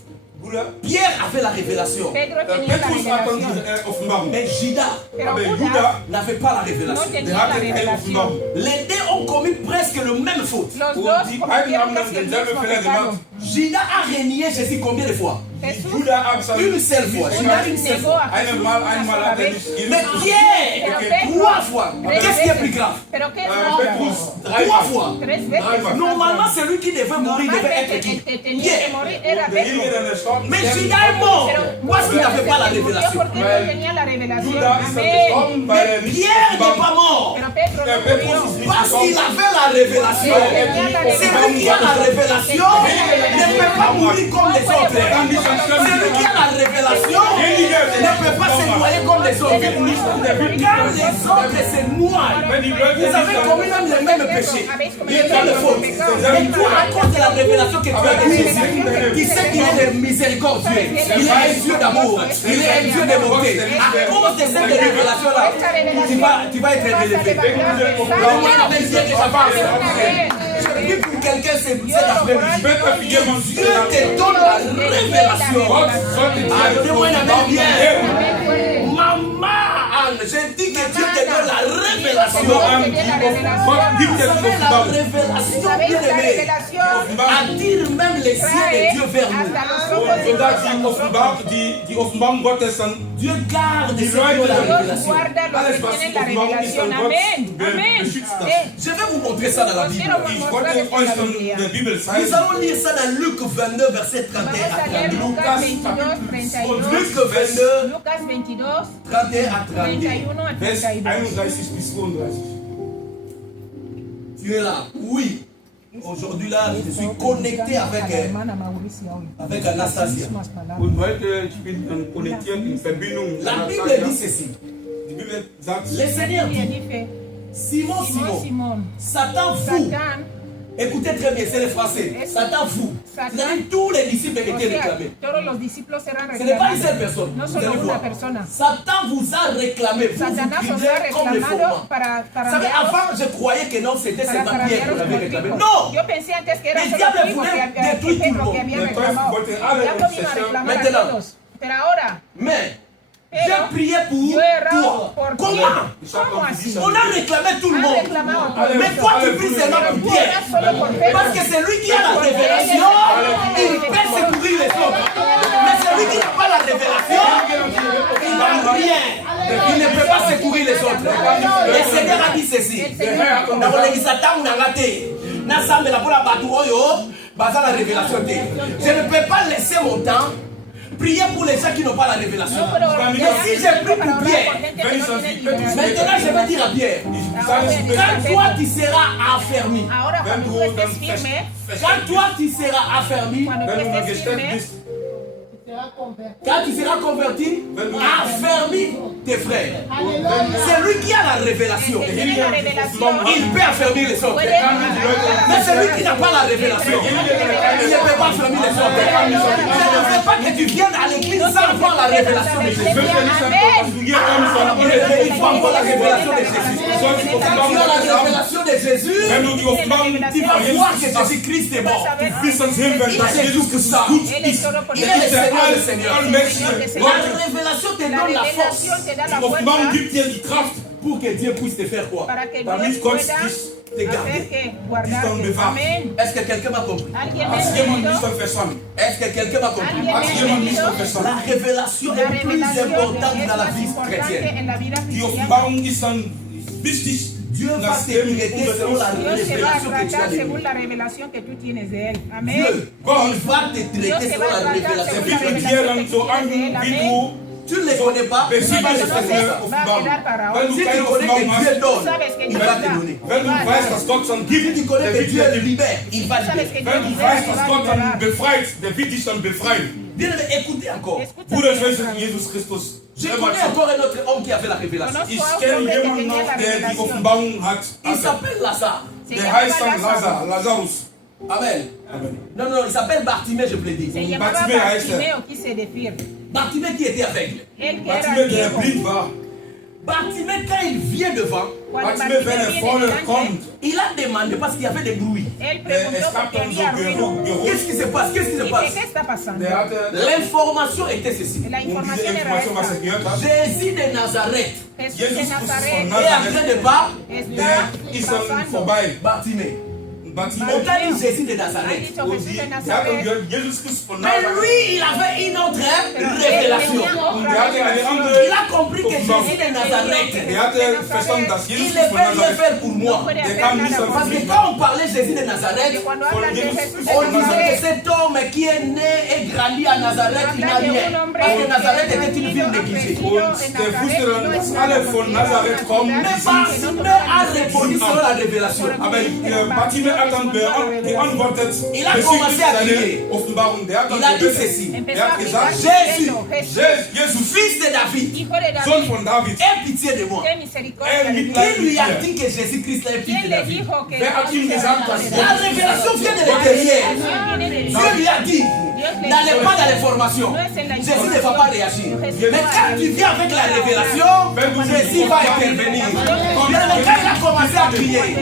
Bruder, Pierre avait la révélation, Pedro tenía la Petrus hat dann revelación. die Offenbarung. mais Judas Pero Aber Judas Judas, n'avait pas la no révélation. der tenía la hatte keine revelación. Offenbarung. Les deux ont commis presque le même faute. Los Und dos die beiden cometieron haben dann casi el denselben mismo Fehler pecado. gemacht. Judas a renié Jésus combien de fois? Jesús Judas hat dann Une seule fois. Judas une seule negó fois. a Jesús einmal una hat sola er vez. nicht Mais Jesus. Pierre, Pero Pedro, trois fois. tres Qu'est-ce qui est plus veces. grave? Pero qué es Petrus, grave. Trois fois. Tres veces. Dreimal. Normalement, celui qui devait mourir devait Normalmente être qui? el que tenía que Pierre. morir era Derjenige, Pedro. der gestorben Mais ist, Judas est mort Pero parce qu'il n'avait pas la murió révélation. porque no tenía la revelación. Judas ist dann Amén. gestorben, weil er Mais nicht Pierre n'est Offenbarung pas mort Pero Pedro no Der Petrus murió. ist nicht parce qu'il gestorben. avait la révélation. Él tenía la Celui qui a la révélation ne peut pas mourir comme les autres. Celui qui a la révélation ne peut pas se noyer comme les autres. Quand les autres se noient, vous avez commis même les mêmes péchés, les mêmes fautes. Et toi, à cause de la révélation que tu as de Jésus, qui sait qu'il est de miséricordieux, il est un Dieu d'amour, il est un Dieu de bonté. À cause de cette révélation-là, tu vas être relevé. Je dis pour quelqu'un cet après-midi, Dieu te donne la révélation. Gott sollte dir Ah, die donne-moi une Offenbarung bien. geben. Maman Anne, je dis que Dieu te donne la révélation. Gott gibt dir die Vous savez, la Offenbarung. révélation, ¿Sabéis bien la aimé, revelación? attire même les cieux de Dieu vers nous. Und sodass die Offenbarung Gottes dann Dieu garde die ceux qui ont la Leute, Dios révélation. guarda a los alles que was tienen die la Offenbarung ist, revelación. dann Gott Amén. Amén. beschützt das. Je vais vous montrer ça dans la Bible. Ich wollte euch dann in der Bibel Nous zeigen. allons lire ça dans Luc 22, verset 31 Vamos a à leer 32. Lucas 22, Und 32. Luc 22, Lucas 22, 31 à 32. 31 a Vers 32. 31 bis 32. Tu es là? Oui. Aujourd'hui là, je suis connecté avec Anastasia. Und heute, ich bin dann connectiert in Verbindung. mit La Anastasia. Bible dit ceci. Die Bibel sagt, Le Seigneur Il a dit, dit fait, Simon, Simon, Simon, Simon, Satan fou. Satan, Écoutez très bien, c'est le français. Satan fou. C'est-à-dire tous les disciples o étaient sea, réclamés. todos los discípulos eran Ce n'est pas une seule reclamados. personne. No Vous allez solo una voir. persona. Satan vous a réclamé. Vous Satanás vous os criez ha comme les reclamado fourments. para Vous savez, enviaros- avant, je croyais que non, c'était para seulement Pierre qu'on enviaros avait por réclamé. hijos. Non! Yo pensé antes que era El solo diable tu hijo voulait que había détruire tout le Pedro monde. que había El reclamado. teufel Ya wollte lo alle vino a reclamar a Maintenant. todos. Pero ahora, Mais Pero j'ai prié yo pour he orado toi. por ti. Comment? ¿Cómo así? On a réclamé tout le Han monde. reclamado a todo el Mais mundo. toi, tu pries seulement Pero pour tú Pierre. oras solo por Pedro. Parce que c'est lui qui a la révélation, il peut secourir les autres. Mais celui qui n'a pas la révélation, il n'a rien. Il ne peut pas secourir les autres. Le Seigneur a dit ceci. nakolekisa ntango nanga te nasambela mpona bato oyo baza la révélation te. Je ne peux pas laisser mon temps prier pour les gens qui n'ont pas la révélation. No puedo orar Et si j'ai pris pour Pierre, maintenant je vais dire à Pierre, quand toi tu seras affermi, Ahora, cuando tú estés firme, quand toi tu seras affermi, cuando tú Wenn du dann estés gestellt firme, bist, quand tu seras converti, affermis tes frères. C'est lui qui a la révélation. el que tiene la revelación, Il peut affermir les autres. Mais celui qui n'a pas la révélation, il ne peut pas affermir les autres. Je ne veux pas que tu viennes à l'église sans voir la révélation de Jésus. ich möchte nicht, dass du hier kommst, sondern Il faut avoir la révélation de Jésus. Quand tu as la révélation de Jésus, wenn du die Offenbarung tu vas von voir que Jesus hast, Jésus-Christ est mort. du wirst dann sehen, wenn das Jesus Christus gut Él es ist. todo por Il est le Seigneur, le Der Seigneur. allmächtige La Gott. révélation te La donne la force revelación te da Die la Offenbarung fuerza gibt dir die Kraft, pour que Dieu puisse te faire quoi? para que damit Dios Gott pueda dich te garder. hacer que Dich guardarte. dann bewahrt. Amén. Est-ce que quelqu'un m'a compris? ¿Alguien me Hast jemand entendido? nicht dann verstanden? Est-ce que quelqu'un m'a compris? ¿Alguien me Hast jemand nicht dann entendido? verstanden? La révélation La est plus revelación importante es dans la más vie importante chrétienne. en la vida Die cristiana. Offenbarung ist dann wichtig. Dieu va Das te Leben traiter unter selon la uns. Dios te va a révélation que tu as tratar de lui. según la revelación que tú tienes de Él. Amén. Dieu, il va te Dios traiter te selon va a la tratar révélation Der según que la tu as Bibel de lui. dir dann so an, wie du Tu ne les connais pas, il besiegelt va te bist von donner der ça. Offenbarung. Wenn Wenn Si du tu keine connais Offenbarung que Dieu hast, donne, sabes que il Dios va te da. donner. wenn du weißt, dass Gott dann Si gibt, tu connais der que wird Dieu dir te geben. libère, il va Tú sabes libérer. que Wenn Dios du libera, weißt, te dass va a Gott dann liberar. befreit, der wird dich dann befreien. Bien aimé, écoutez encore. Bruder, Escúchame. Schwester, Jesus Christus. Je hör mal connais zu. encore un autre homme qui avait la révélation. Ich kenne jemanden noch, der die Offenbarung hat. Il s'appelle Lazare. Se Der llamaba heißt dann Lázaro. Lazarus. Amen. Amen. Non, non, il s'appelle Bartimée, je vous l'ai dit. Se llamaba Bartimeo a este. Bartimeo, quise decir. Bartimée qui était aveugle. Él que era Bartimée der ciego. blind war. Bartimée, quand il vient devant, Cuando Bartimée, wenn Bartimeo er viene vorne delante, kommt, il a demandé parce qu'il y avait des bruits. él es preguntó gab porque dann so había ruido. Qu'est-ce qui se passe? Qu'est-ce qui se ¿Y passe? qué está pasando? der hatte, L'information était ceci. La diese información era Information, was er esta. gehört hat, Jésus de Nazareth Jesús Jesus de Christus Nazaret von est en train de part. está der ist dann pasando. vorbei. Bartimée. On Bartimeo, t'a dit Jésus de Ha Nazareth. dicho und Jesús die, de der hat Nazaret. gehört, Jesus Christus von Mais Nazareth. lui, il avait une autre Pero él révélation. tenía Und otra der hatte eine revelación. andere Il a compris que Offenbarung. Jésus de Nazareth, Er hatte verstanden, dass il Jesus ne Christus peut von rien Nazareth, faire pour No moi. puede Der hacer kann nada nicht por Parce mí. que quand on parlait Jésus de Porque Nazareth, cuando hablan de Jesús Jesús on de disait que Nazaret, cet homme qui est né et grandi à Nazareth, il n'a habla de rien. un hombre Parce que que Nazareth ha était une ville nacido, ha négligée. crecido Und en der wusste Nazaret, dann, no dass es alle nada von porque era Nazareth una kommen. ciudad Mais que no Bartimée a tomaban répondu atención. selon la révélation. Aber Bartimeo hat dann geantwortet Il a commencé à bezüglich crier. seiner Offenbarung. Der hat Il dann a dit gebetet. ceci. Empezó Er a hat gritar gesagt, diciendo, Jésus, Jesús, Jesus, fils de David, hijo de Sohn David, von David, aie pitié de moi. ten misericordia de mí. Qui lui a dit que Jésus-Christ est fils ¿Quién de le David? dijo que Wer hat ihm gesagt, dass La révélation vient de l'intérieur. Dieu lui a dit, n'allez pas dans les formations. Jésus ne va pas réagir. Mais quand tu viens avec la révélation, Jésus va intervenir. Mais quand il a commencé à crier,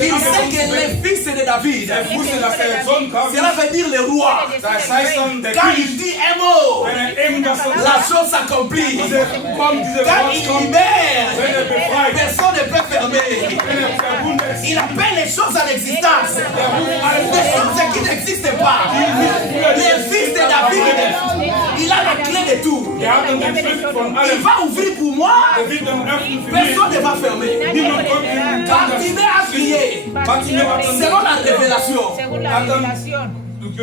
il sait que les fils de David, er wusste, dass der Sohn David, cela veut dire le roi. das heißt dann der Quand il König, dit un mot, wenn er irgendwas la sagt, chose s'accomplit. diese Quand Wort il kommt, libère, wenn er befreit, personne ne peut fermer. wenn er verwundet ist, Il appelle les choses à l'existence. Les choses qui n'existent pas. Les fils de David, il a la clé de tout. er hat dann den Schlüssel von Il allem. va ouvrir pour moi. Er wird dann öffnen für mich. Personne ne va fermer. Niemand kommt in Bartimée a crié Bartimeo hat dann selon la révélation. Según la revelación,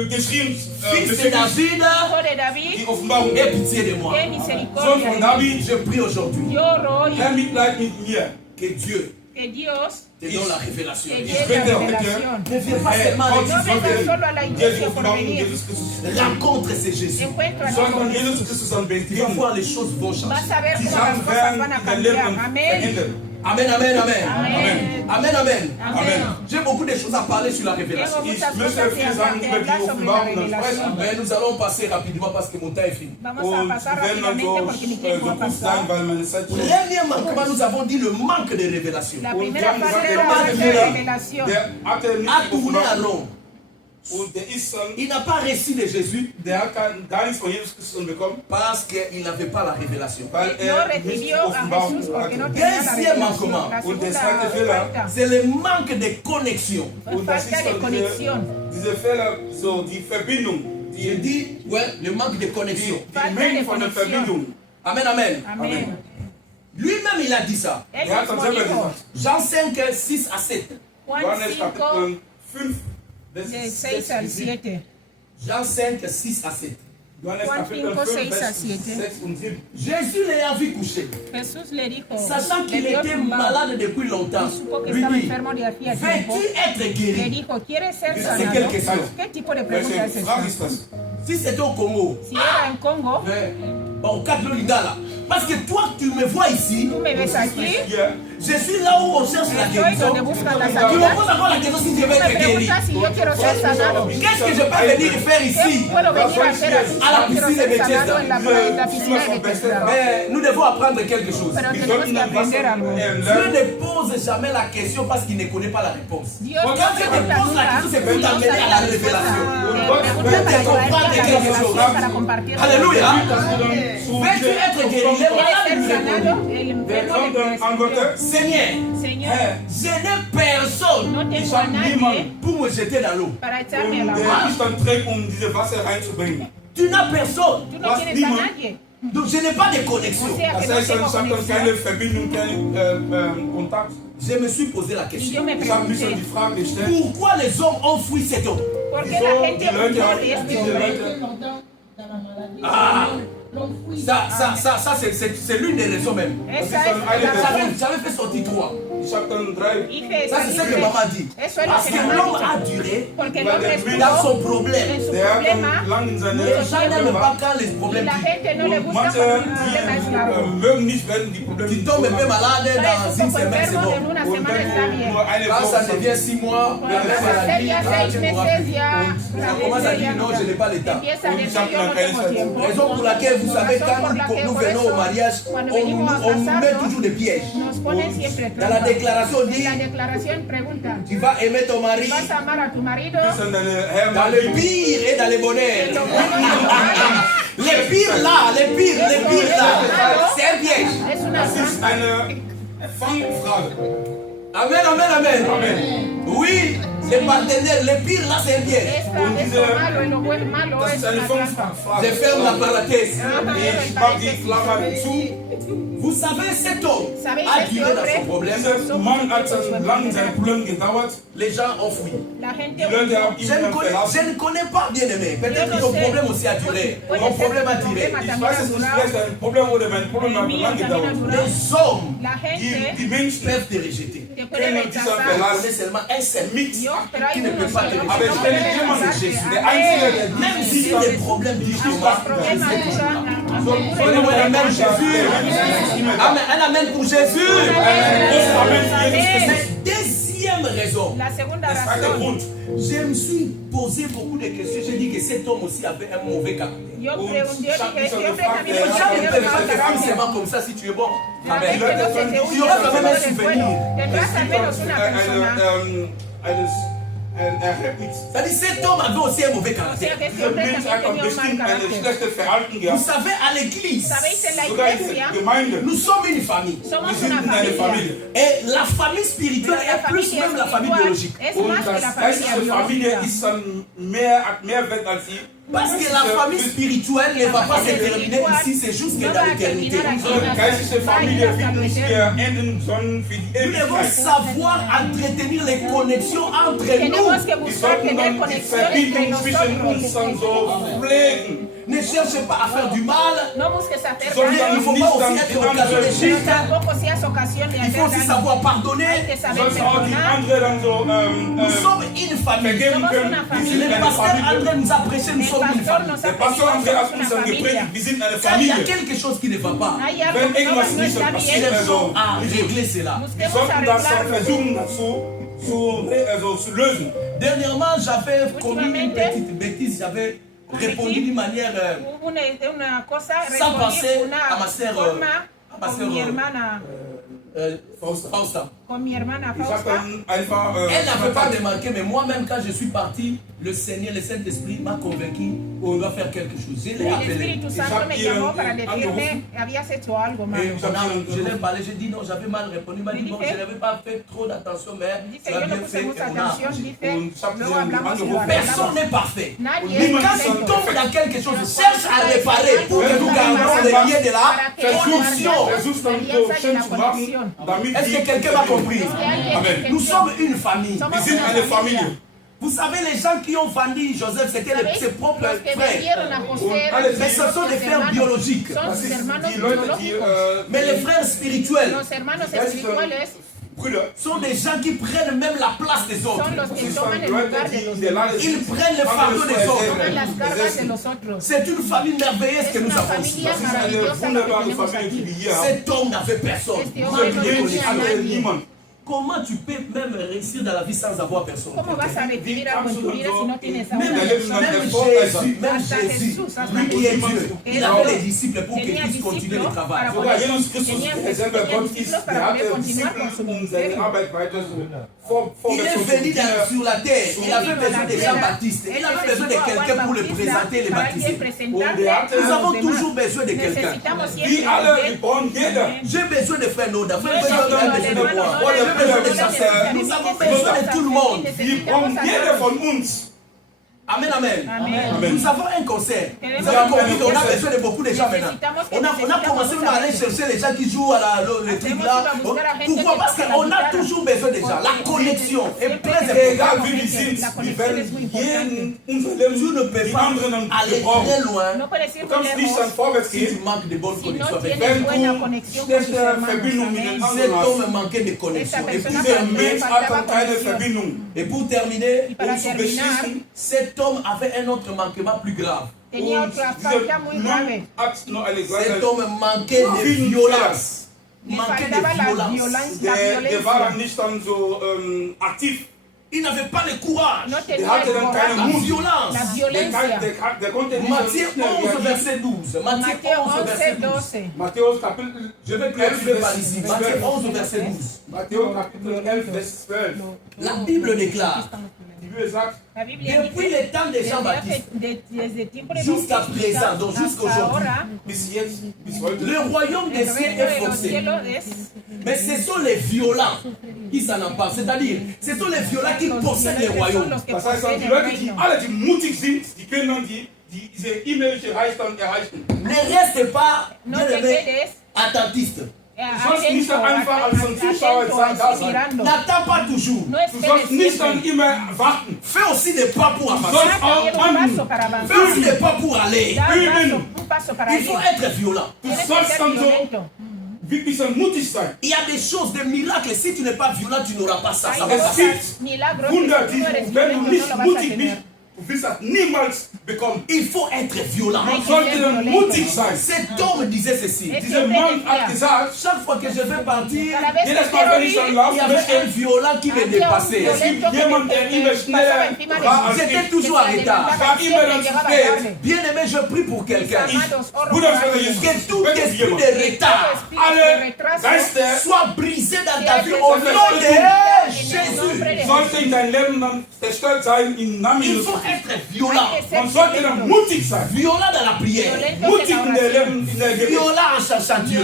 geschrieben, Fils de bezüglich David, hijo de die David, Offenbarung. aie pitié de moi. ten Sohn misericordia von de mí. David, Je prie aujourd'hui Yo oro hoy Herr Mitleid mit mir. que Dieu que Dios te donne la révélation. te Ich dé la bitte heute, revelación. Ne viens pas Herr seulement à Gott, l'église, ich sollte solo a la dir die iglesia por Offenbarung venir. Jesus Christus. rencontre ce Jésus. Encuentra Sondern Jesus Christus dann Tu vas begegnen. voir les choses vont changer. Vas a ver Die cómo las Sachen cosas werden van a dein Leben cambiar. Amén. verändern. Amen, amen, amen. Amén. Amen, amen. Amén. J'ai beaucoup de choses à parler sur la Tengo révélation. Ich muchas möchte cosas que viele Sachen über die hablar sobre la Offenbarung dann revelación. sprechen. Mais nous allons passer rapidement parce que mon temps est fini. Vamos a Und pasar wir werden dann rápidamente so, porque mi so tiempo va a kurz sein, pasar. weil meine Zeit schon Premier manquement, nous avons dit le manque de révélation. La Und primera wir haben parte gesagt, de der la erste Fehler, revelación. der hatte nicht A die tourné à Offenbarung. rond. Und der ist dann, Il n'a pas reçu de Jésus der hat gar nichts von Jesus Christus bekommen, parce qu'il n'avait pas la révélation. weil No er nicht die recibió a Offenbarung Jesús porque no hatte. tenía la Deuxième revelación. manquement. La Und der segunda zweite Fehler, falta, C'est le manque de connexion. Und das ist falta de dann conexión. diese Fehler, so die Verbindung, J'ai dit, ouais, le manque de connexion. die Menge von der Verbindung. Amen, amen. Amén. Lui-même, il a dit ça. Él Er hat dann mismo selber dijo, gesagt, Jean 5, 6 à 7. Juan Johannes 5, Kapitel 5, de Vers 6 al 7. Jean 5, 6 à 7. Johannes Juan Kapitel 5, 5, 6 Vers a 7. 6 und 7. Jésus l'ayant vu coucher, Jesús le dijo, sachant qu'il le vio était tumbado, malade depuis longtemps, y supo que lui estaba dit, enfermo de hacía tiempo. veux-tu être Le guéri? dijo, ¿quieres ser C'est sanado? quelle question? ¿Qué tipo de pregunta es Welche Frage esta? ist das? Si c'était au Congo, Si era en Congo, au cadre de Lingala. Parce que toi, tu me vois ici, tú me ves aquí, Hier, je suis là où on cherche la estoy guérison. donde buscan la Tu me sanidad. poses encore la question si je vais Me être guéri. preguntas si yo quiero ser sanado. Qu'est-ce que je peux venir faire ¿Qué ici? puedo venir a hacer aquí? A la Si yo quiero piscina de ser sanado Bethesda. en la piscina de Bethesda. Mais nous devons apprendre quelque chose. Pero wir tenemos sollten que dann was aprender algo. Dieu lernen. ne pose jamais la question parce qu'il ne connaît pas la réponse. Dios Quand no Dieu te pregunta pose la nunca, question, c'est pour Dios t'amener sabe à la la révélation. respuesta. Pregunta para traerte a la revelación, para compartir. Alléluia. dass du dann zu Veux-tu être guéri? Les ¿Quieres malades ser lui répondent, sanado? El Der enfermo kommt le dann respondió, antwortet, Seigneur, Señor, Herr, je n'ai personne no ich tengo a habe nadie niemanden, pour me jeter dans l'eau. para echarme al der agua. mich dann trägt, um diese Wasser reinzubringen. Tu n'as personne. Tú no Was tienes a niemand- nadie. Donc je n'ai pas de connexion. O sea que Das no heißt, tengo ich habe dann keine conexión. Verbindung, keinen Kontakt. Je me suis posé la Y question. yo me Ich habe mich dann pregunté, die Frage gestellt, Pourquoi les hommes ont fui cet homme? ¿por qué wieso la die gente Leute, huyó de este diese hombre? Leute, Ça c'est l'une des raisons même. J'avais fait sortir 3. Ça c'est ce que maman dit. Parce que l'homme a duré dans son problème. Les gens n'aiment pas quand les problèmes tu tombes un peu malade dans une semaine, c'est bon. Quand ça devient 6 mois, ça commence à dire non, je n'ai pas le temps. Raison pour laquelle, vous savez, quand nous venons au mariage, on met toujours des pièges. Dans la déclaration, on dit tu vas aimer ton mari dans le pire et dans le bonheur. Les pires là, c'est un piège. Amen. Oui, les partenaires, les pires là, c'est un piège. Je ferme la parenthèse. Vous savez, cet homme a duré dans son problème. Les gens ont fui. Je ne connais pas, bien aimé. Peut-être que ton problème aussi a duré. Mon problème a duré. Les hommes peuvent te rejeter. On est seulement un seul qui ne peut pas te rejeter. Même si les problèmes du combat, donnez-moi la main Jésus. Amen. Un amen pour Jésus. Deuxième raison. Je me suis posé beaucoup de questions. J'ai dit que cet homme aussi avait un mauvais caractère. Seulement comme ça si tu es bon. Amen. Il y aura quand même un souvenir. C'est-à-dire cet homme avait aussi un mauvais caractère. Vous savez, à l'église, nous sommes une famille. Et la famille spirituelle est plus même la famille biologique. Parce que la famille spirituelle ne va pas se terminer ici, c'est juste que dans l'éternité. Nous devons savoir entretenir les connexions entre nous. Ne cherchez pas à faire du mal. Il ne faut pas aussi être occasion de chute. Il faut aussi savoir pardonner. Nous sommes une famille. Le pasteur André nous a prêché, nous sommes une famille. Quand il y a quelque chose qui ne va pas, il est bon à régler cela. Dernièrement, j'avais commis une petite bêtise. J'avais répondu d'une manière sans penser à ma sœur Fausta. Elle n'avait pas remarqué, mais moi-même, quand je suis parti, le Seigneur, le Saint-Esprit m'a convaincu qu'on doit faire quelque chose. Je l'ai appelé. Je l'ai parlé, j'ai dit non, j'avais mal répondu. Il m'a dit bon, je n'avais pas fait trop d'attention, mais tu as bien fait. Personne n'est parfait. Mais quand tu tombes dans quelque chose, cherche à réparer pour que nous gardions les liens de la connexion. Est-ce que quelqu'un m'a compris? Amen. Nous sommes une famille. Vous savez, les gens qui ont vendu Joseph, c'était ses propres frères. Mais ce sont des frères biologiques. Mais les frères spirituels sont des gens qui prennent même la place des autres. Ils prennent le fardeau des autres. C'est une famille merveilleuse que nous avons ici. Cet homme n'avait personne. Comment tu peux même réussir dans la vie sans avoir personne? Même Jésus, lui qui est Dieu, il avait les disciples pour qu'ils puissent continuer le travail. Il est venu sur la terre, il avait besoin de Jean-Baptiste, il avait besoin de quelqu'un pour le présenter, le baptiser. Nous avons toujours besoin de quelqu'un. J'ai besoin de frère Noda, frère Noda a besoin de moi. Nous avons besoin de tout le monde. Amen, amen. Nous avons un concert. Nous avons compris qu'on a besoin de beaucoup de gens maintenant. On a commencé à aller chercher les gens qui jouent à le truc là. Pourquoi? Parce qu'on a toujours besoin besoin des gens. La connexion est très Egal importante. wie wir sind, La wir conexión werden es muy importante. jeden unser Leben Tu ne peux die pas anderen aller gebrauchen. très loin No puedes ir Du muy kannst nicht lejos dann vorwärts si tu gehen, manques de bonnes si connexions no avec tienes Dieu. wenn buena du conexión con tus schlechte hermanos. Verbindung mit den Amén. Cet anderen homme hast. manquait de connexion. Esta Et pour persona Dieser terminer, Mensch hat dann keine Verbindung. et pour terminer, Y para Um zu terminar, beschließen, cet homme avait un autre manquement plus grave. tenía und otra dieser falta muy grave. Mann hat noch eine Cet Gleichheit. homme manquait de violence. Le Manquait faltaba de la violence. violencia. Der war dann nicht dann so aktiv. Il n'avait pas le courage. No Der tenía hatte el dann keine coraje, La Mut. violence. la Der, violencia. der konnte nicht Matthieu schnell 11, reagieren. verset 12. Matthieu Matteo 11, verset 11, 12. 12. Matthäus Kapitel Je vais clôturer par ici. Matthieu 11, verset 12. Matthäus Kapitel 11, Vers 12. La Bible déclare, Die Bibel sagt, La Biblia depuis dice, le temps de Jean-Baptiste desde el tiempo de jusqu'à Jean présent, donc hasta jusqu'aujourd'hui, ahora, bis jetzt, bis heute, le royaume des el cieux reino est de los forcé. cielos es Mais ce sont les violents qui s'en emparent. C'est-à-dire, ce sont les violents qui los possèdent les violentos son royaumes. los que das heißt dann, poseen die el Leute, die reino. alle, die mutig sind, die können dann diese innerliche Reich dann erreichen. Ne reste pas, No bien te aimé, quedes attentiste. sollst nicht einfach als ein Zuschauer da sein. mirando. N'attends pas toujours. No Du sollst esperes nicht dann siempre. immer warten. Fais aussi des pas pour Du avancer. sollst Da también auch un handeln. paso para avanzar. Fais aussi des pas pour aller. Da Üben. un paso para Il ir. faut être violent. Du Tienes que sollst ser dann so violento. wirklich dann mutig sein. Il y a des choses, des miracles. Si tu n'es pas violent, tu n'auras pas ça. Ça Hay va Es pas. cosas, milagros, Wunder, que si die tú no eres du, wenn du violento, nicht no lo vas a mutig bist, tener. du wirst das niemals bekommen. Il faut être violent. Hay Man que sollte ser dann violento. mutig sein. Cet homme disait ceci. Es Dieser siempre Mann decía, hat gesagt, Chaque fois que je vais partir, cada vez jedes que Mal, quiero wenn ich dann ir, il y laufen avait un möchte, violent qui me había un dépassait. violento que jemand, der immer schneller pasaba encima de war mí. als J'étais ich. toujours en Que se retard. adelantaba, War immer siempre dann zu llegaba spät. tarde. Bien aimé, je prie pour quelqu'un. Amados, oro Bruder, por Vater alguien. Jesus, Que tout wenn esprit jemand de retard alle retraso Geister soit brisé dans ta vie que au se nom de Jésus. sollte in dein Leben dann zerstört sein im Namen Il Jesus. faut être violent. Man sollte dann mutig sein. Violent dans la prière. Mutig in der Leben, in der Gebet. Violent en cherchant Dieu.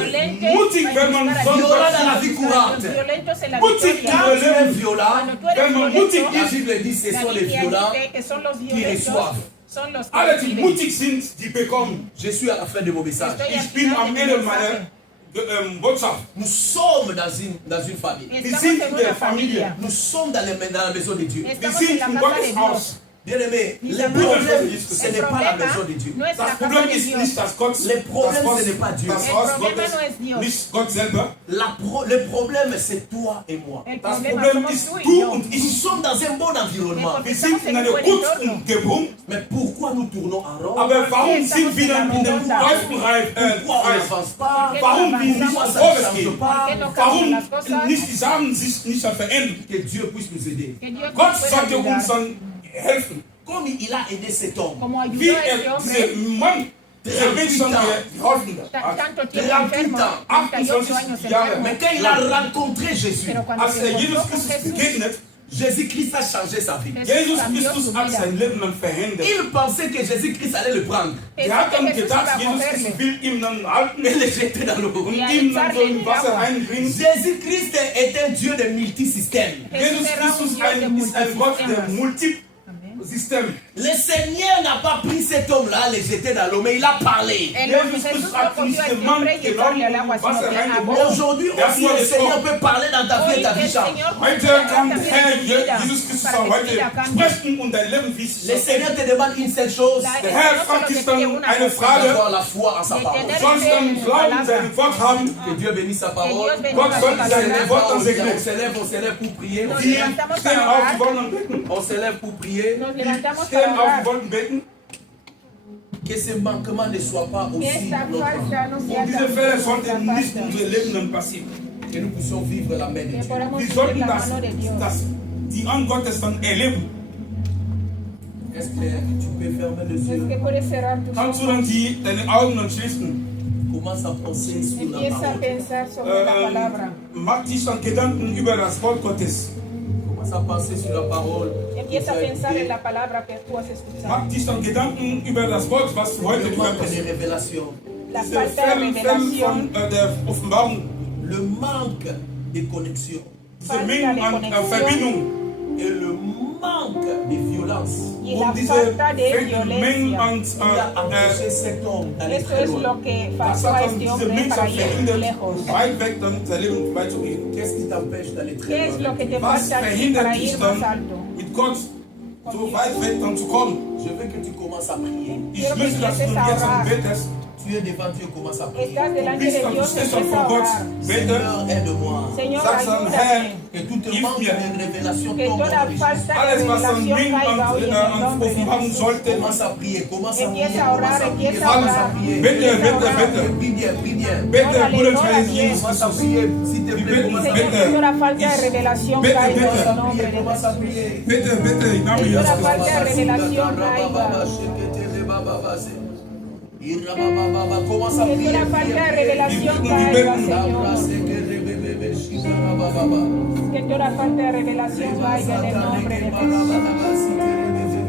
Mutig, wenn man sonst Violent dans la vie courante. Violentos en la Mutig victoria. Quand tu es violent, Cuando tú eres wenn man violento, mutig la ist, Bible dit ce la sont les Biblia violents. dice que son los violentos, reçoivent. son los que alle, die reciben. mutig sind, die bekommen. Je suis à la fin de mon message. Estoy al Ich bin am final de Ende mi mensaje. meiner Botschaft. Nous sommes dans une famille. Estamos sind en der una familia. Nous sommes dans la maison de Dieu. Wir Estamos sind en la in casa de Gottes Dios. Haus. Bien aimé, Mis le amados, problème, el ce n'est pas la maison de Dieu. no es Das la casa Problem de ist Dios. nicht, dass Gott, Le Problem, das Haus, ce n'est pas Dieu. das El Haus problema Gottes, no es Dios. nicht Gott selber. Le problème, c'est toi et moi. El Das problema Problem somos ist tú y du yo. und Nous ich. sommes dans un bon environnement. Wir sind in einer guten Umgebung, Mais pourquoi nous tournons en rond? aber warum sind wir dann in dem Teufelsreich? Pourquoi on n'avance pas? Warum wir nicht Pourquoi ça vorwärts ne change gehen? pas? Que no cambian Warum las cosas. nicht die Sachen sich nicht verändern? Que Dieu puisse nous aider. Que Dios Gott nos pueda sollte ayudar. uns dann helfen. Comme il a aidé cet homme. Como ayudó Wie a este dieser hombre Mann, dieser Mensch dann geholfen hat. tanto tiempo enfermo, 38 años enfermo. Mais quand il a rencontré Jésus, Pero cuando Als se Jesus encontró con Christus Jesús, begegnet, Jésus-Christ a changé sa vie. Jesus cambió su Christus hat vida. sein Leben dann verändert. Il pensait que Jésus-Christ allait le prendre Er Pensó hat que dann Jesús gedacht, iba a Jesus cogerle. Christus will ihm dann halten et le jeter dans l'eau. und Ja, ihm dann so echarle im in Wasser Agua. reinbringen. Jésus-Christ est un Dieu de multisystèmes. Jesus era un Christus Dios de ist ein Gott der multisistemas. Multisystem. Le Seigneur n'a pas pris cet homme-là, le jeter dans l'eau, mais il a parlé. Jesús no cogió a este hombre y echarle al agua, sino que habló. Aujourd'hui aussi, le Seigneur peut parler dans ta vie et ta vie change. Heute kann Herr Jesus Christus auch heute sprechen und dein Leben wie Le Seigneur te demande une seule chose, Der Herr fragt dich dann eine Frage. d'avoir la foi en sa parole. Du sollst dann Glauben, sein Wort haben. Que Dieu bénisse sa parole. Gott soll sein Wort dann On segnen. s'élève pour prier. Nos Wir levantamos stehen para auf, wir orar. wollen dann beten. On s'élève pour prier. Nos levantamos Wir stehen para auf, wir orar. wollen beten. Que ce manquement ne soit pas Que aussi esta notre. falta no sea Und diese tan Fälle fuerte, sollten tan nicht falta. unser Leben dann passieren. Que nous puissions vivre la main de Que Dieu. podamos Wir vivir sollten la mano de Dios. die Hand Gottes dann erleben. Est-ce que tu peux fermer les Es yeux? que puedes cerrar tus Kannst du ojos. dann deine Augen dann schließen? Commence à penser sur la Empieza a parole. pensar sobre la palabra. Mach dich dann Gedanken über das Wort Gottes. Commence à penser sur la parole. Empieza a pensar en la palabra que tú has escuchado. Mach dich dann Gedanken über das Wort, was du heute Le gehört manque de hast. révélation. La Diese falta de Fälle revelación, von der Offenbarung, Le manque de connexion. diese Mengen an Verbindung Et le manque de violence y Und la diese falta de Mengen violencia. qui a empêché cet homme d'aller Eso très es loin. lo que das pasó a hat dann este diese hombre Menschen para ir verhindert, lejos. weit weg dann sein Leben weit zu gehen. Qu'est-ce qui t'empêche d'aller très ¿Qué es loin? lo que te Was falta a ti verhindert para dich ir más dann, alto? mit Gott so weit weg dann zu kommen? Je veux que tu commences à prier. Ich Quiero que möchte, dass du empieces a jetzt orar. anbetest. Tu es devant Dieu, commence à prier. Estás delante Bist de dann, du Dios, stehst dann empieza vor a Gott, orar. bete, Seigneur, aide-moi. Señor, sagst dann, Herr, ayúdame. Que tout Gib manque mir. de révélation Que tombe toda dans les falta de alles was an revelación Ding caiga hoy en el an nombre de Offenbarung Jesús. sollte, Commence à prier, commence à prier, Empieza a orar, commence à prier, empieza a commence à orar. prier. Bitte, bitte, bitte. Prie bien, prie bien. Bete, Órale, Bruder, órale, für Jesus Commence à Christus. prier, s'il te plaît, Bitte, commence à Señor, bitte. que toda falta de revelación Bitte, caiga bitte. en el nombre de commence à Jesús. prier. Bitte, bitte, im Namen Que Jesus toda falta Christus. de revelación caiga. Commence à Que prier. toda falta de revelación Bitte, caiga, bitte. Señor. Que toda falta de revelación caiga en el nombre de Jesús.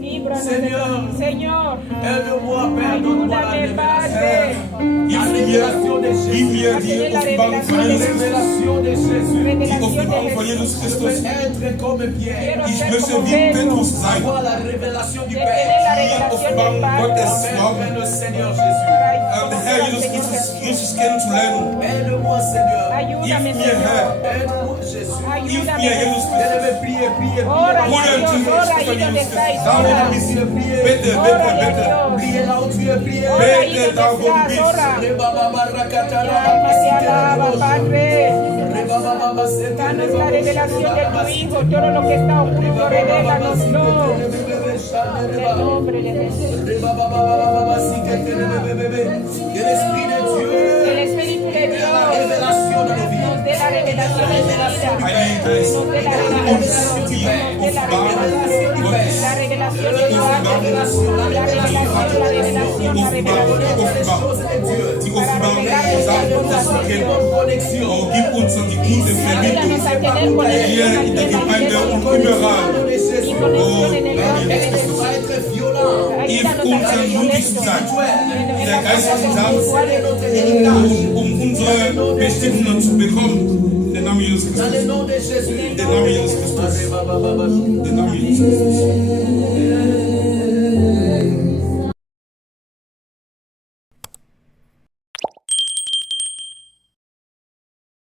Líbranos de todo. Señor, Aide-moi, Père, donne-moi la ayúdame, révélation. Padre. Gib mir die Offenbarung von Jesus Christus. Révélation de Jésus. Die Revelación Offenbarung de von Jesús. Jesus Je Christus. veux être comme Pierre. Quiero Ich ser möchte como wie Pedro. Petrus sein. Avoir la révélation du De tener Père. la Die revelación del Offenbarung Padre. Gottes Avec haben. le Seigneur Jésus. Der Herr Jesus Christus richtig kennenzulernen. Aide-moi, Seigneur. Ayúdame, Gib mir, Herr. Señor. Aide-moi, Jésus. Gib Ayúdame, mir Jesus Jesús. Christus. Bien-aimé, priez, priez, Ora, priez. Bruder, Dios, Jesus ora, Christus. ahí donde estáis, Darum ora. Priez, priez. Bitte, Ora, bitte, Dios. bitte. Priez là où tu es, priez. Ora, ahí Vete, donde da wo du estás, bist. ora. Rebababa, Alma te alaba, Padre. Rebababa, Danos la revelación de tu Hijo, todo lo que está oculto, revélanoslo. En el nombre de Jesús. Que l'Esprit de Dieu El Espíritu de ait Dios la révélation dans nos vies. nos dé la revelación de su vida. Heiliger Geist, Nos dé la uns revelación. die Nos dé la Offenbarung revelación. Gottes. La revelación de tu Padre. La revelación, la revelación, la revelación. Die Offenbarung sagt uns, dass wir kennen. Oh, gib uns dann die gute Verbindung Ayúdanos a tener conexión hier aquí in der en la Gemeinde und iglesia. überall. Y conexión en el nombre de Jesús. Va être violent. Hilf Ayúdanos uns a ser dann mutig zu violentos. sein. En Der las geistlichen cosas Samen, espirituales. um unsere Bestimmungen zu bekommen. In den Namen Jesus Dans le Christus. nom de Jésus. In den Namen Jesus Christus. In den Namen Jesus Christus.